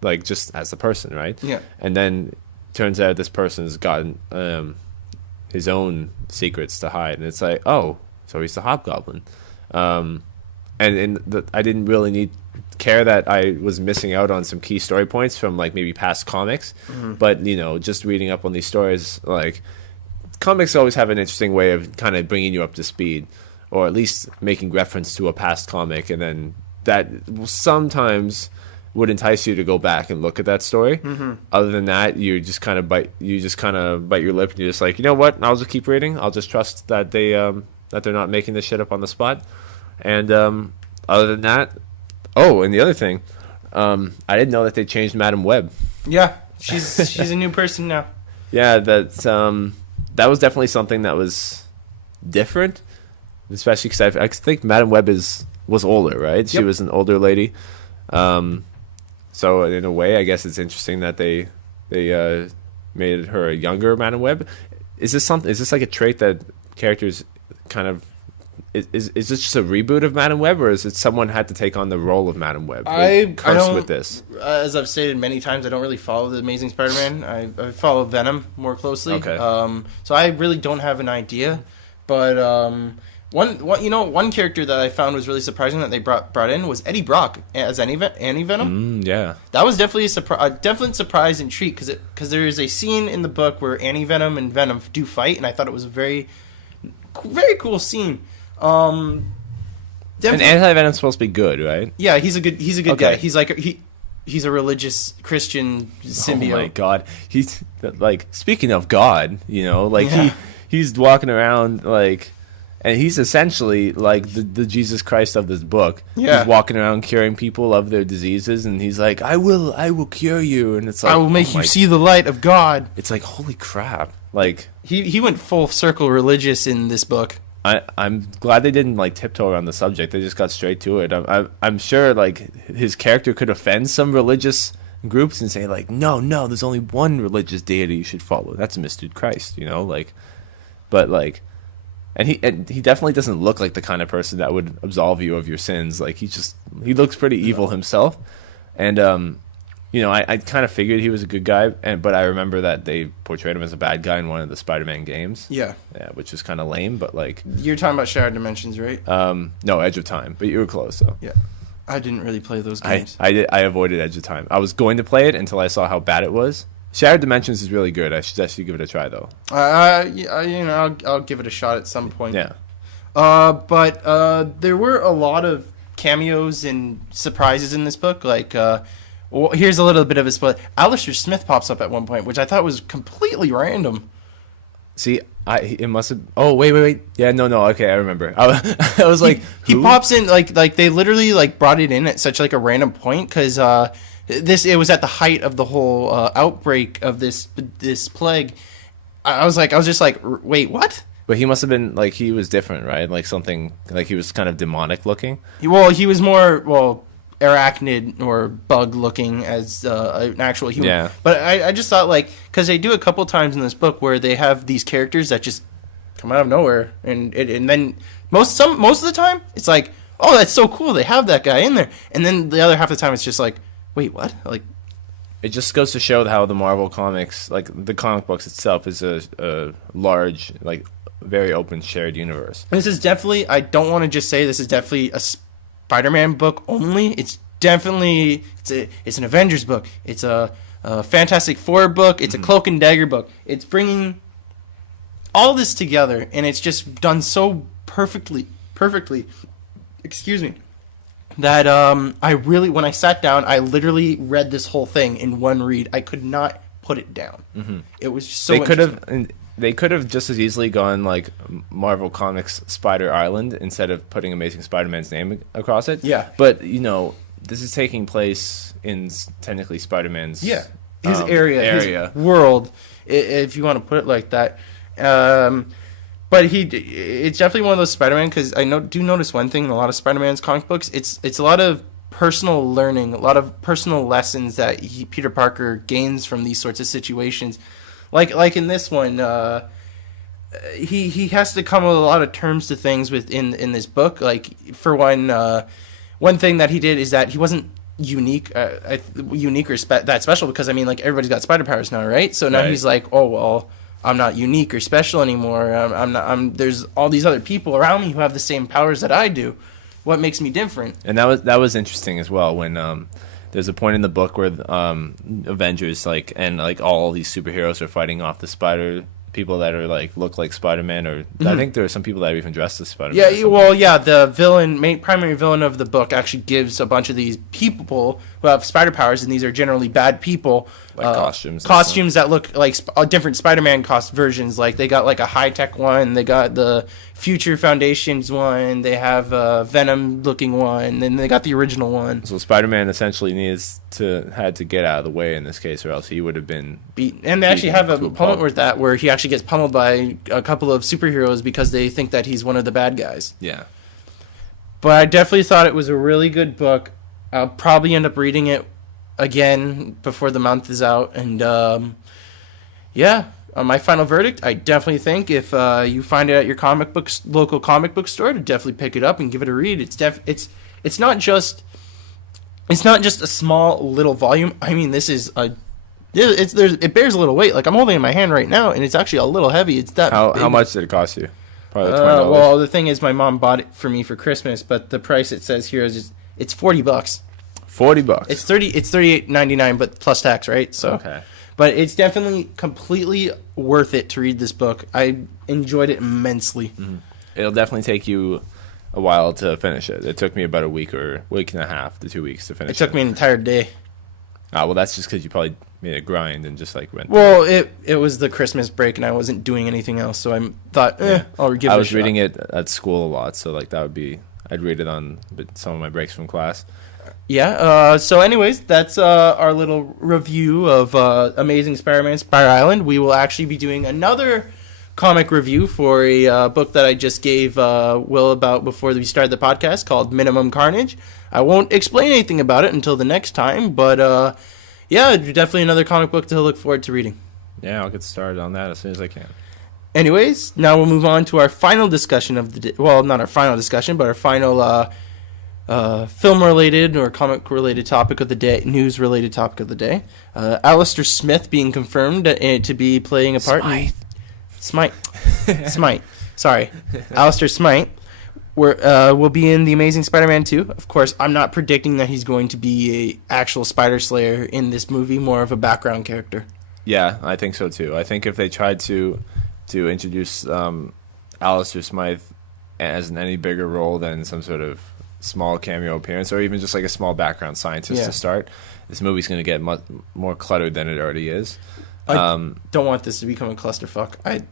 like just as the person, right? Yeah. And then turns out this person's gotten his own secrets to hide, and it's like, oh, so he's the Hobgoblin. I didn't really care that I was missing out on some key story points from like maybe past comics, but just reading up on these stories, like comics always have an interesting way of kind of bringing you up to speed, or at least making reference to a past comic, and then that sometimes would entice you to go back and look at that story. Other than that, you just kind of bite your lip, and you're just like, you know what? I'll just keep reading. I'll just trust that they're not making this shit up on the spot. And other than that, and the other thing, I didn't know that they changed Madam Web. Yeah, she's a new person now. Yeah, that was definitely something that was different, especially because I think Madam Web was older, right? She was an older lady. So in a way, I guess it's interesting that they made her a younger Madam Web. Is this like a trait that characters kind of is this just a reboot of Madam Web, or is it someone had to take on the role of Madam Web? I don't, with this. As I've stated many times, I don't really follow the Amazing Spider-Man. I follow Venom more closely. Okay. So I really don't have an idea. But one character that I found was really surprising that they brought in was Eddie Brock as Annie Venom. Yeah. That was definitely a definite surprise and treat because there is a scene in the book where Annie Venom and Venom do fight, and I thought it was a very, very cool scene. And Anti-Venom's supposed to be good, right? Yeah, he's a good guy. He's like he's a religious Christian symbiote. Oh my god. He's like, speaking of God, he's walking around like, and he's essentially like the Jesus Christ of this book. Yeah. He's walking around curing people of their diseases, and he's like, I will cure you, and it's like, I will make you see the light of God. It's like, holy crap. Like, he went full circle religious in this book. I'm glad they didn't like tiptoe around the subject. They just got straight to it. I'm sure like his character could offend some religious groups and say like, no, there's only one religious deity you should follow. That's Mr. Christ, but like, and he definitely doesn't look like the kind of person that would absolve you of your sins. Like, he looks pretty evil himself, and I kind of figured he was a good guy, but I remember that they portrayed him as a bad guy in one of the Spider-Man games. Yeah, which is kind of lame, but like, you're talking about Shattered Dimensions, right? No, Edge of Time, but you were close though. Yeah, I didn't really play those games. I avoided Edge of Time. I was going to play it until I saw how bad it was. Shattered Dimensions is really good. I should give it a try though. I'll give it a shot at some point. Yeah. But there were a lot of cameos and surprises in this book. Like, here's a little bit of a spoiler. Alistair Smith pops up at one point, which I thought was completely random. See, it must have. Oh, wait. Yeah, no. Okay, I remember. I was like, he pops in like they literally like brought it in at such like a random point because it was at the height of the whole outbreak of this plague. I was just like, wait, what? But he must have been like, he was different, right? Like something like he was kind of demonic looking. Well, he was more arachnid or bug looking as an actual human. Yeah. But I just thought, like, because they do a couple times in this book where they have these characters that just come out of nowhere, and then most of the time it's like, oh, that's so cool, they have that guy in there, and then the other half of the time it's just like, wait, what? Like, it just goes to show how the Marvel comics, like the comic books itself, is a large, like, very open shared universe. this is definitely, I don't want to just say this is definitely a Spider-Man book only. It's definitely, it's an Avengers book. It's a Fantastic Four book. It's a Cloak and Dagger book. It's bringing all this together, and it's just done so perfectly, excuse me, that I really, when I sat down, I literally read this whole thing in one read. I could not put it down. It was just so They could have just as easily gone like Marvel Comics Spider Island instead of putting Amazing Spider-Man's name across it. Yeah. But, you know, this is taking place in technically Spider-Man's his area, his world, if you want to put it like that. But it's definitely one of those Spider-Man, because I do notice one thing in a lot of Spider-Man's comic books. It's a lot of personal learning, a lot of personal lessons that Peter Parker gains from these sorts of situations. Like in this one, he has to come with a lot of terms to things in this book. Like, for one thing that he did is that he wasn't unique or that special, because I mean, like, everybody's got spider powers now, right? So now he's like, oh well, I'm not unique or special anymore. I'm not. There's all these other people around me who have the same powers that I do. What makes me different? And that was interesting as well when there's a point in the book where Avengers and all these superheroes are fighting off the spider people that are look like Spider-Man, or I think there are some people that are even dressed as Spider-Man. Yeah, well, yeah, the primary villain of the book actually gives a bunch of these people who have spider powers, and these are generally bad people. Costumes that look like different Spider-Man versions. Like, they got like a high-tech one, they got the Future Foundations one, they have a Venom-looking one, and then they got the original one. So Spider-Man essentially had to get out of the way in this case, or else he would have been beaten. And they actually have a moment where he actually gets pummeled by a couple of superheroes because they think that he's one of the bad guys. Yeah. But I definitely thought it was a really good book. I'll probably end up reading it again before the month is out. And, my final verdict, I definitely think if you find it at your local comic book store, to definitely pick it up and give it a read. It's not just a small little volume. I mean, this is it bears a little weight. Like, I'm holding it in my hand right now, and it's actually a little heavy. It's that big. How much did it cost you? Probably $20. Well, the thing is, my mom bought it for me for Christmas, but the price it says here is it's $40. $40. It's $38.99, but plus tax, right? So, okay. But it's definitely completely worth it to read this book. I enjoyed it immensely. Mm-hmm. It'll definitely take you a while to finish it. It took me about a week and a half to 2 weeks to finish it. It took me an entire day. Well, that's just because you probably made a grind and just went. Well, it was the Christmas break and I wasn't doing anything else, so I thought, I'll give it a shot. I was reading it at school a lot, so that would be, I'd read it on some of my breaks from class. Yeah. So, anyways, that's our little review of Amazing Spider-Man Spider Island. We will actually be doing another comic review for a book that I just gave Will about before we started the podcast, called Minimum Carnage. I won't explain anything about it until the next time, but definitely another comic book to look forward to reading. Yeah, I'll get started on that as soon as I can. Anyways, now we'll move on to our final discussion of the day. Well, not our final discussion, but our final film-related or comic-related topic of the day, news-related topic of the day. Alistair Smith being confirmed to be playing a part in Smite. Sorry. Alistair Smite will be in The Amazing Spider-Man 2. Of course, I'm not predicting that he's going to be a actual Spider Slayer in this movie, more of a background character. Yeah, I think so too. I think if they tried to introduce Alistair Smythe as in any bigger role than some sort of small cameo appearance, or even just like a small background scientist to start, this movie's going to get much more cluttered than it already is. I don't want this to become a clusterfuck.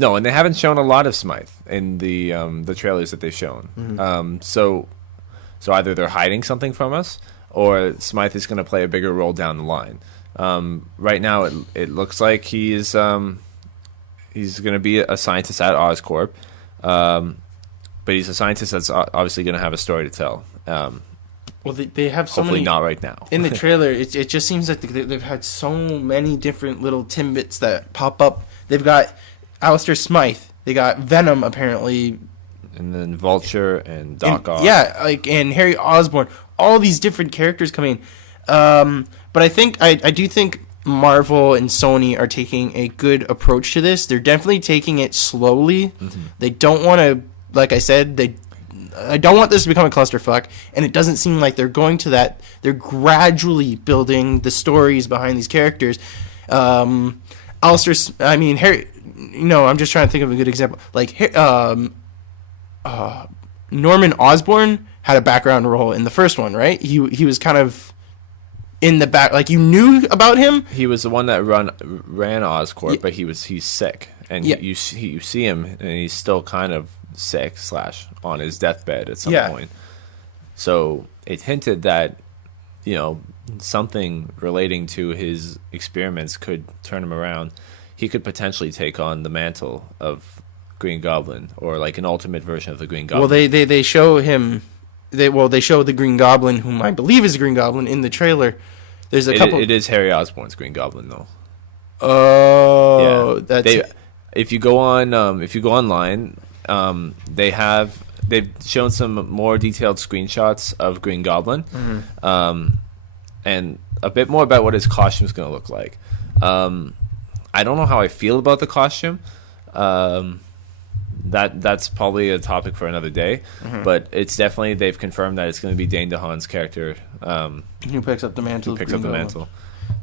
No, and they haven't shown a lot of Smythe in the trailers that they've shown. Mm-hmm. So either they're hiding something from us, or Smythe is going to play a bigger role down the line. Right now, it looks like he's going to be a scientist at Oscorp, but he's a scientist that's obviously going to have a story to tell. Well, they have so Hopefully many not right now. in the trailer. It just seems like they've had so many different little Timbits that pop up. They've got Alistair Smythe. They got Venom apparently. And then Vulture and Doc Ock. Yeah, like and Harry Osborn. All these different characters coming. But I think I do think Marvel and Sony are taking a good approach to this. They're definitely taking it slowly. Mm-hmm. They don't want to, like I said, I don't want this to become a clusterfuck, and it doesn't seem like they're going to that. They're gradually building the stories behind these characters. Harry. I'm just trying to think of a good example. Like Norman Osborn had a background role in the first one, right? He was kind of in the back, like you knew about him. He was the one that ran Oscorp, but he's sick, and Yeah. you see him, and he's still kind of sick / on his deathbed at some Yeah. point. So it hinted that something relating to his experiments could turn him around. He could potentially take on the mantle of Green Goblin, or like an ultimate version of the Green Goblin. Well, they show him. They show the Green Goblin, whom I believe is Green Goblin, in the trailer. There's a couple. It is Harry Osborn's Green Goblin, though. Oh, Yeah. that's If you go online, they've shown some more detailed screenshots of Green Goblin, and a bit more about what his costume is going to look like. I don't know how I feel about the costume. That's probably a topic for another day, but it's definitely, they've confirmed that it's going to be Dane DeHaan's character who picks up the mantle. who picks up the mantle.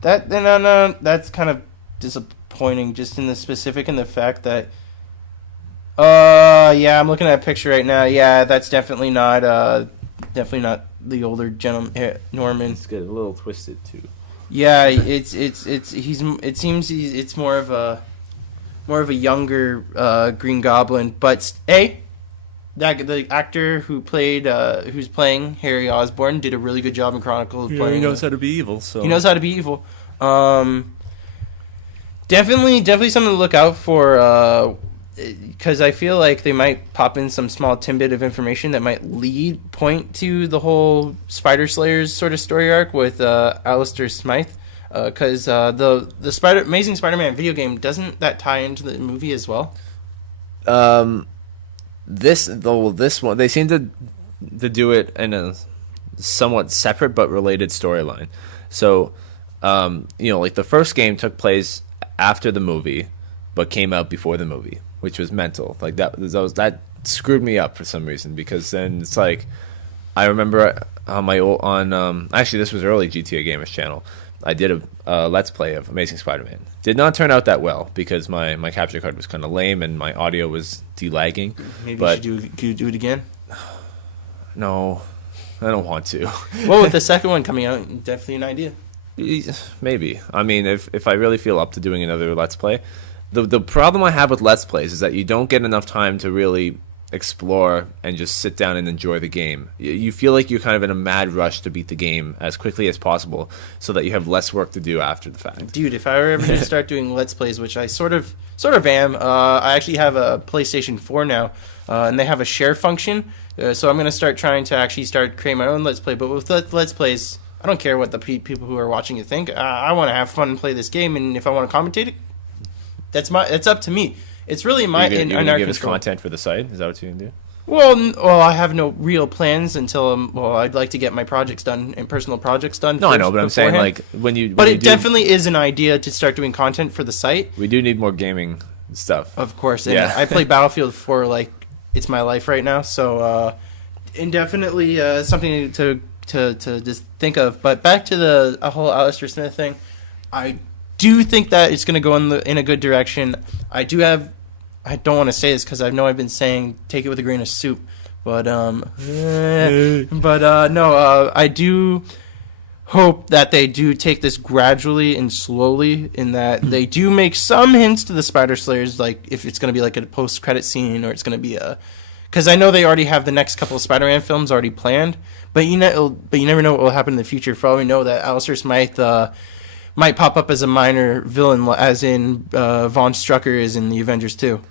That's kind of disappointing, just in the specific, in the fact that. Yeah, I'm looking at a picture right now. Yeah, that's definitely not the older gentleman, Norman. It's good, a little twisted too. Yeah, it seems it's more of a younger Green Goblin, but the actor who played who's playing Harry Osborn did a really good job in Chronicle. Yeah, playing, he knows how to be evil. So he knows how to be evil. Definitely something to look out for, because I feel like they might pop in some small tidbit of information that might point to the whole Spider Slayers sort of story arc with Alistair Smythe. Because the Amazing Spider-Man video game, doesn't that tie into the movie as well? This one, they seem to do it in a somewhat separate but related storyline. So, like the first game took place after the movie, but came out before the movie, which was mental. Like that screwed me up for some reason, because then it's like, I remember actually this was early GTA Gamers channel. I did a Let's Play of Amazing Spider-Man. Did not turn out that well, because my capture card was kind of lame and my audio was delagging. Maybe but you should do it again? No, I don't want to. Well, with the second one coming out, definitely an idea. Maybe. I mean, if I really feel up to doing another Let's Play. The problem I have with Let's Plays is that you don't get enough time to really explore and just sit down and enjoy the game. You feel like you're kind of in a mad rush to beat the game as quickly as possible, so that you have less work to do after the fact. Dude, if I were ever to start doing Let's Plays, which I sort of am, I actually have a PlayStation 4 now, and they have a share function, so I'm going to start trying to actually start creating my own Let's Play. But with Let's Plays, I don't care what the people who are watching it think. I want to have fun and play this game, and if I want to commentate it, it's up to me. It's really my You're going to give us control. content for the site? Is that what you're going to do? Well, I have no real plans until I'd like to get my projects done and personal projects done. No, I know, but I'm saying, beforehand. like, when you. But when it you definitely is an idea to start doing content for the site. We do need more gaming stuff. Of course, and Yeah. I play Battlefield 4 like it's my life right now, so indefinitely something to just think of. But back to the whole Alistair Smith thing, I do think that it's going to go in a good direction. I don't want to say this because I know I've been saying take it with a grain of soup, but I do hope that they do take this gradually and slowly, in that they do make some hints to the Spider Slayers, like if it's going to be like a post-credit scene, or it's going to be because I know they already have the next couple of Spider-Man films already planned, but you never know what will happen in the future. For all we know, that Alistair Smythe might pop up as a minor villain, as in Von Strucker is in the Avengers 2.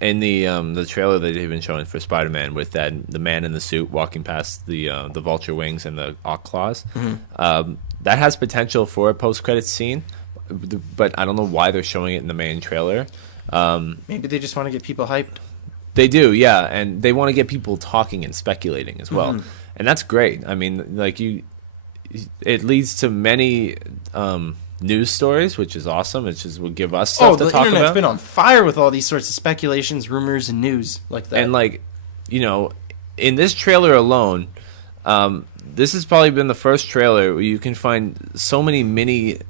in the trailer that they've been showing for Spider-Man with the man in the suit walking past the vulture wings and the Ock claws, that has potential for a post-credits scene, but I don't know why they're showing it in the main trailer. Maybe they just want to get people hyped. They do, yeah, and they want to get people talking and speculating as well, and that's great. I mean, like it leads to many news stories, which is awesome. It just will give us stuff to talk about. The internet's been on fire with all these sorts of speculations, rumors, and news like that. And like, you know, in this trailer alone, this has probably been the first trailer where you can find so many mini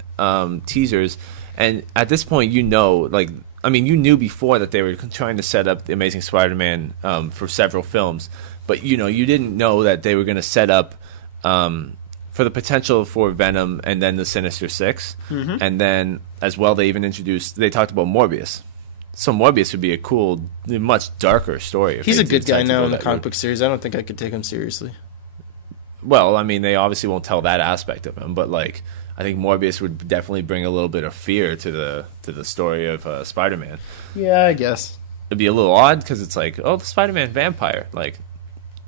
teasers, and at this point, you know, like, I mean, you knew before that they were trying to set up the Amazing Spider-Man for several films, but you know, you didn't know that they were going to set up for the potential for Venom and then the Sinister Six, and then as well they talked about Morbius. So Morbius would be a cool, much darker story. He's a good guy now in the comic book series. I don't think I could take him seriously. Well, I mean, they obviously won't tell that aspect of him, but like, I think Morbius would definitely bring a little bit of fear to the story of Spider-Man. Yeah, I guess it'd be a little odd because it's like, oh, the Spider-Man vampire. Like,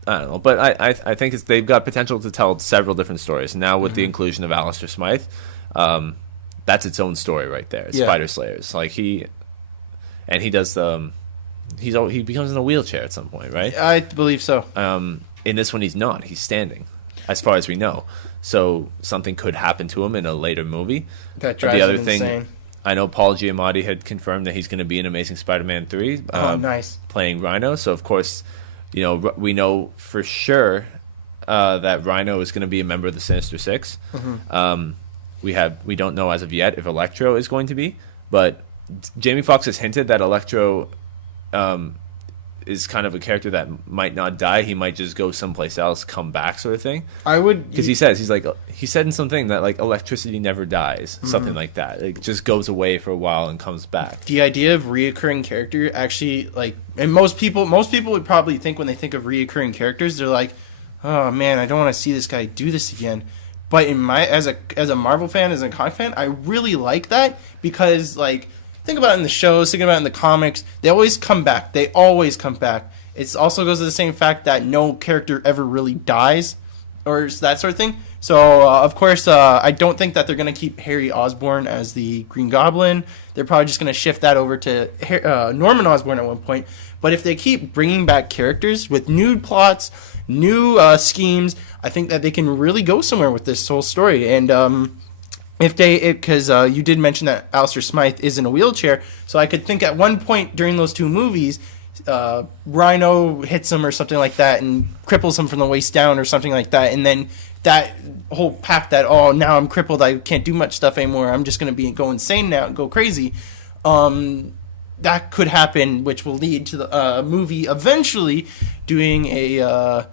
I don't know, but I think they've got potential to tell several different stories. Now with the inclusion of Alistair Smythe, that's its own story right there. Spider Slayers, like he does he becomes in a wheelchair at some point, right? I believe so. In this one, he's not. He's standing, as far as we know. So something could happen to him in a later movie. That drives the other him thing, insane. I know Paul Giamatti had confirmed that he's going to be in Amazing Spider-Man 3. Nice. Playing Rhino. So, of course, you know, we know for sure that Rhino is going to be a member of the Sinister Six. We don't know as of yet if Electro is going to be, but Jamie Foxx has hinted that Electro is kind of a character that might not die. He might just go someplace else, come back, sort of thing. Because he said in something that like electricity never dies, something like that. It just goes away for a while and comes back. The idea of reoccurring character actually, like, and most people would probably think when they think of reoccurring characters, they're like, oh man, I don't want to see this guy do this again. But as a Marvel fan, as a comic fan, I really like that because, like, think about it in the shows, think about it in the comics, they always come back. It also goes to the same fact that no character ever really dies or that sort of thing. So, of course, I don't think that they're going to keep Harry Osborn as the Green Goblin. They're probably just going to shift that over to Norman Osborn at one point. But if they keep bringing back characters with new plots, new schemes, I think that they can really go somewhere with this whole story. And because you did mention that Alistair Smythe is in a wheelchair, so I could think at one point during those two movies, Rhino hits him or something like that and cripples him from the waist down or something like that, and then that whole pact that, oh, now I'm crippled, I can't do much stuff anymore, I'm just going to go insane now and go crazy, that could happen, which will lead to the movie eventually doing a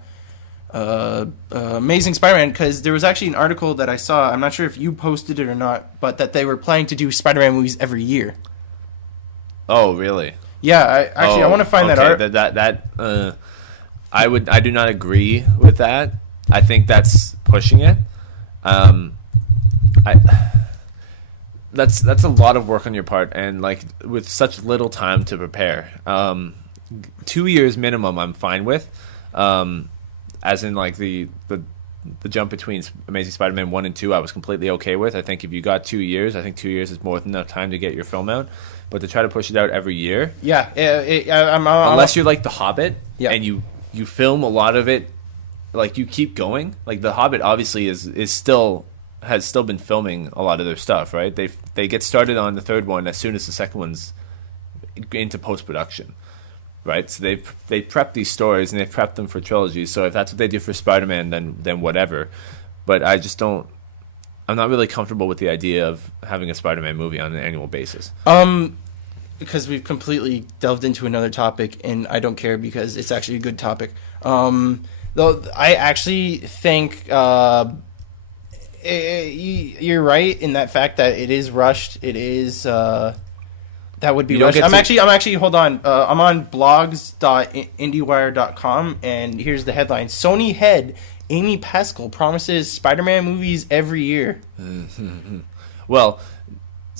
Amazing Spider-Man, because there was actually an article that I saw, I'm not sure if you posted it or not, but that they were planning to do Spider-Man movies every year. Oh, really? Yeah, I want to find that art. I do not agree with that. I think that's pushing it. That's a lot of work on your part, and like with such little time to prepare. 2 years minimum, I'm fine with. As in, like, the jump between Amazing Spider-Man 1 and 2, I was completely okay with. I think if you got 2 years, I think 2 years is more than enough time to get your film out. But to try to push it out every year... Yeah. Unless you're like The Hobbit, yeah, and you film a lot of it, like, you keep going. Like, The Hobbit obviously has still been filming a lot of their stuff, right? They get started on the third one as soon as the second one's into post-production. Right, so they prep these stories and they prep them for trilogies. So if that's what they do for Spider-Man, then whatever. But I just don't. I'm not really comfortable with the idea of having a Spider-Man movie on an annual basis. Because we've completely delved into another topic, and I don't care because it's actually a good topic. Though I actually think you're right in that fact that it is rushed. It is. That would be rushed. I'm actually hold on. I'm on blogs.indiewire.com, and here's the headline. Sony head Amy Pascal promises Spider-Man movies every year. Well,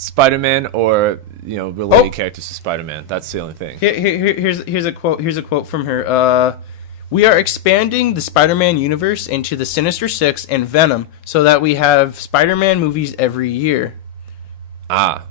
Spider-Man or related characters to Spider-Man. That's the only thing. Here's a quote. Here's a quote from her. We are expanding the Spider-Man universe into the Sinister Six and Venom so that we have Spider-Man movies every year. Ah,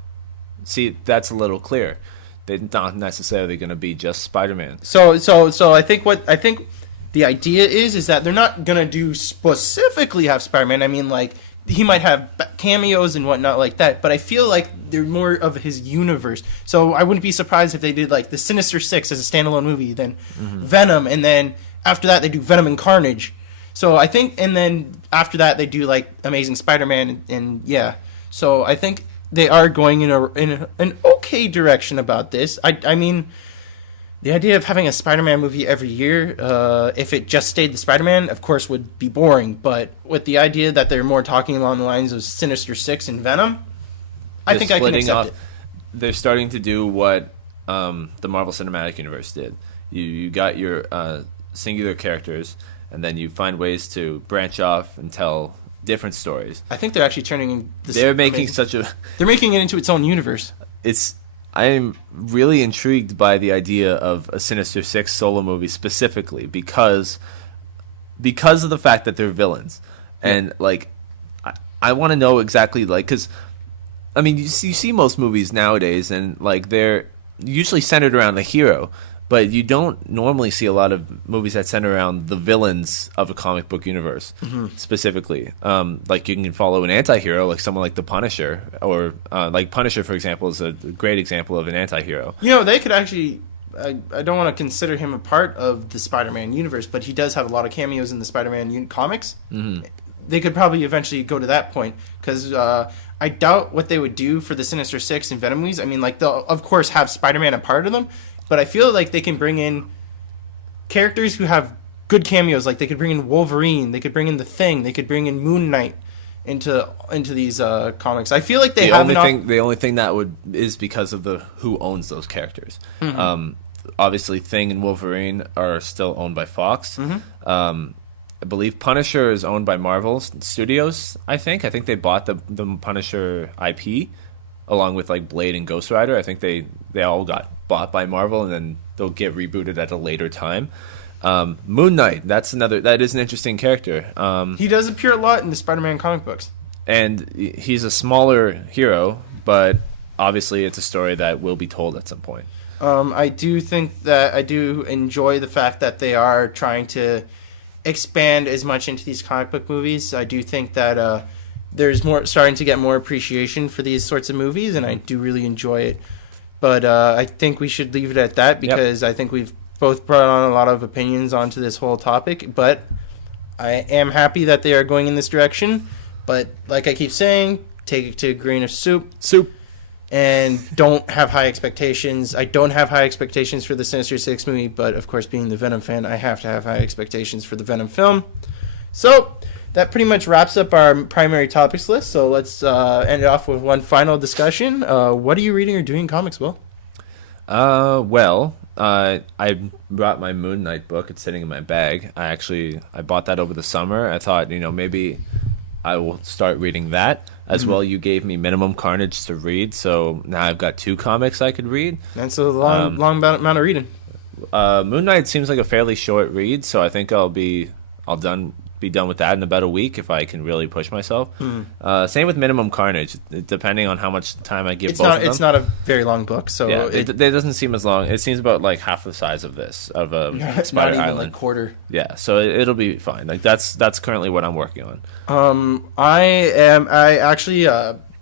see, that's a little clear. They're not necessarily going to be just Spider-Man. So I think the idea is that they're not gonna do specifically have Spider-Man. I mean, like, he might have cameos and whatnot like that, but I feel like they're more of his universe. So I wouldn't be surprised if they did like the Sinister Six as a standalone movie, then Venom, and then after that they do Venom and Carnage. So I think, and then after that they do like Amazing Spider-Man, and yeah. So I think they are going in an okay direction about this. I mean, the idea of having a Spider-Man movie every year, if it just stayed the Spider-Man, of course, would be boring. But with the idea that they're more talking along the lines of Sinister Six and Venom, I think I can accept it. They're starting to do what the Marvel Cinematic Universe did. You got your singular characters, and then you find ways to branch off and tell different stories. I think they're actually turning this. They're making They're making it into its own universe. I'm really intrigued by the idea of a Sinister Six solo movie specifically because of the fact that they're villains, and like I want to know exactly, like, because I mean you see most movies nowadays and like they're usually centered around the hero, but you don't normally see a lot of movies that center around the villains of a comic book universe specifically. Like you can follow an anti-hero, like someone like the Punisher, or like Punisher, for example, is a great example of an anti-hero. You know, they could actually... I don't want to consider him a part of the Spider-Man universe, but he does have a lot of cameos in the Spider-Man comics. They could probably eventually go to that point, because I doubt what they would do for the Sinister Six and Venom movies. I mean, like, they'll, of course, have Spider-Man a part of them, but I feel like they can bring in characters who have good cameos. Like, they could bring in Wolverine, they could bring in The Thing, they could bring in Moon Knight into these comics. I feel like the only thing that is because of the who owns those characters. Obviously, Thing and Wolverine are still owned by Fox. I believe Punisher is owned by Marvel Studios. I think they bought the Punisher IP along with like Blade and Ghost Rider. I think they all got bought by Marvel, and then they'll get rebooted at a later time. Moon Knight, that is an interesting character. He does appear a lot in the Spider-Man comic books, and he's a smaller hero, but obviously it's a story that will be told at some point. I do think that I do enjoy the fact that they are trying to expand as much into these comic book movies. I do think that there's starting to get more appreciation for these sorts of movies, and I do really enjoy it. But I think we should leave it at that, because I think we've both brought on a lot of opinions onto this whole topic. But I am happy that they are going in this direction. But like I keep saying, take it to a grain of soup. And don't have high expectations. I don't have high expectations for the Sinister Six movie, but of course, being the Venom fan, I have to have high expectations for the Venom film. So that pretty much wraps up our primary topics list. So let's end it off with one final discussion. What are you reading or doing in comics, Will? I brought my Moon Knight book. It's sitting in my bag. I bought that over the summer. I thought, maybe I will start reading that as well. You gave me Minimum Carnage to read, so now I've got 2 comics I could read. That's a long amount of reading. Moon Knight seems like a fairly short read, so I think I'll be done with that in about a week if I can really push myself. Same with Minimum Carnage, depending on how much time I give both of them. It's not a very long book, so yeah, it doesn't seem as long. It seems about like half the size of this of Spider not Island. Even like quarter. Yeah, so it'll be fine. Like that's currently what I'm working on. I actually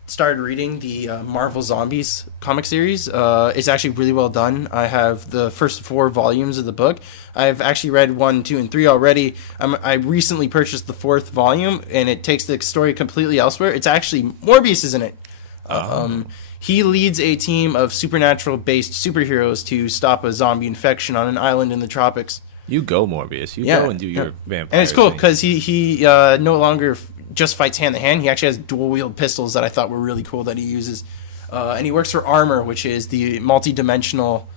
started reading the Marvel Zombies comic series. It's actually really well done. I have the first 4 volumes of the book. I've actually read 1, 2, and 3 already. I recently purchased the 4th volume, and it takes the story completely elsewhere. It's actually Morbius is in it. He leads a team of supernatural-based superheroes to stop a zombie infection on an island in the tropics. You go, Morbius. Go and do your vampire. And it's cool because he no longer just fights hand to hand. He actually has dual wield pistols that I thought were really cool that he uses, and he works for Armor, which is the multi-dimensional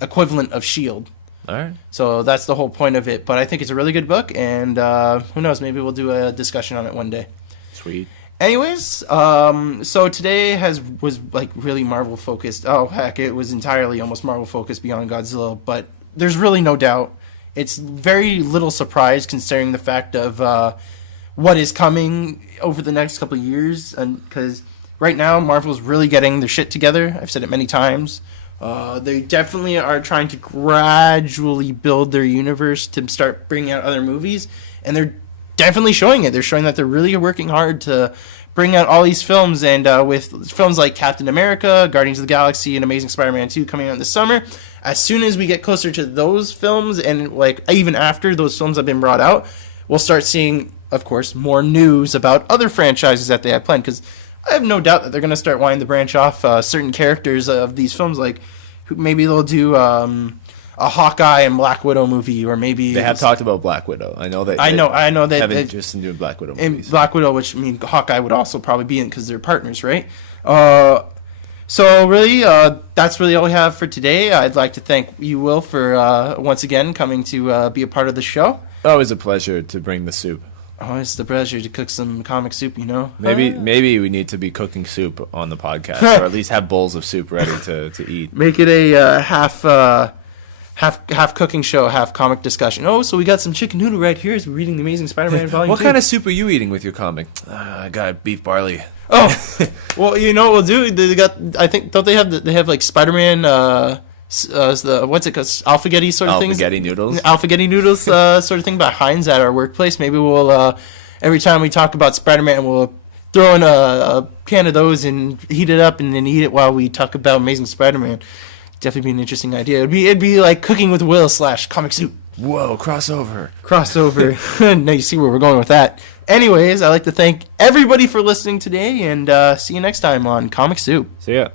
equivalent of Shield. All right. So that's the whole point of it. But I think it's a really good book, and who knows? Maybe we'll do a discussion on it one day. Sweet. Anyways, so today was like really Marvel focused. Oh heck, it was entirely almost Marvel focused beyond Godzilla. But there's really no doubt. It's very little surprise considering the fact of what is coming over the next couple of years, and because right now Marvel's really getting their shit together. I've said it many times. They definitely are trying to gradually build their universe to start bringing out other movies, and they're definitely showing it. They're showing that they're really working hard to bring out all these films, and with films like Captain America, Guardians of the Galaxy, and Amazing Spider-Man 2 coming out in the summer, as soon as we get closer to those films, and like even after those films have been brought out, we'll start seeing, of course, more news about other franchises that they have planned, because I have no doubt that they're going to start wanting to branch off certain characters of these films, like maybe they'll do a Hawkeye and Black Widow movie, or maybe They have talked about Black Widow. I know I know that have interest in doing Black Widow and movies. Black Widow, which I mean Hawkeye would also probably be in because they're partners, right? So really, that's really all we have for today. I'd like to thank you, Will, for once again coming to be a part of the show. Always a pleasure to bring the soup. Oh, it's the pleasure to cook some comic soup, you know? Maybe we need to be cooking soup on the podcast, or at least have bowls of soup ready to eat. Make it a half cooking show, half comic discussion. Oh, so we got some chicken noodle right here as we're reading the Amazing Spider-Man Volume What 2. kind of soup are you eating with your comic? I got beef barley. Oh, well, you know what we'll do? They got, I think, don't they have like Spider-Man, what's it called? Alphagetti sort of things? Alphagetti noodles? Alphagetti noodles sort of thing by Heinz at our workplace. Maybe we'll, every time we talk about Spider-Man, we'll throw in a can of those and heat it up and then eat it while we talk about Amazing Spider-Man. Definitely be an interesting idea. It'd be like cooking with Will / comic soup. Whoa, crossover. Now you see where we're going with that. Anyways, I'd like to thank everybody for listening today, and see you next time on Comic Soup. See ya.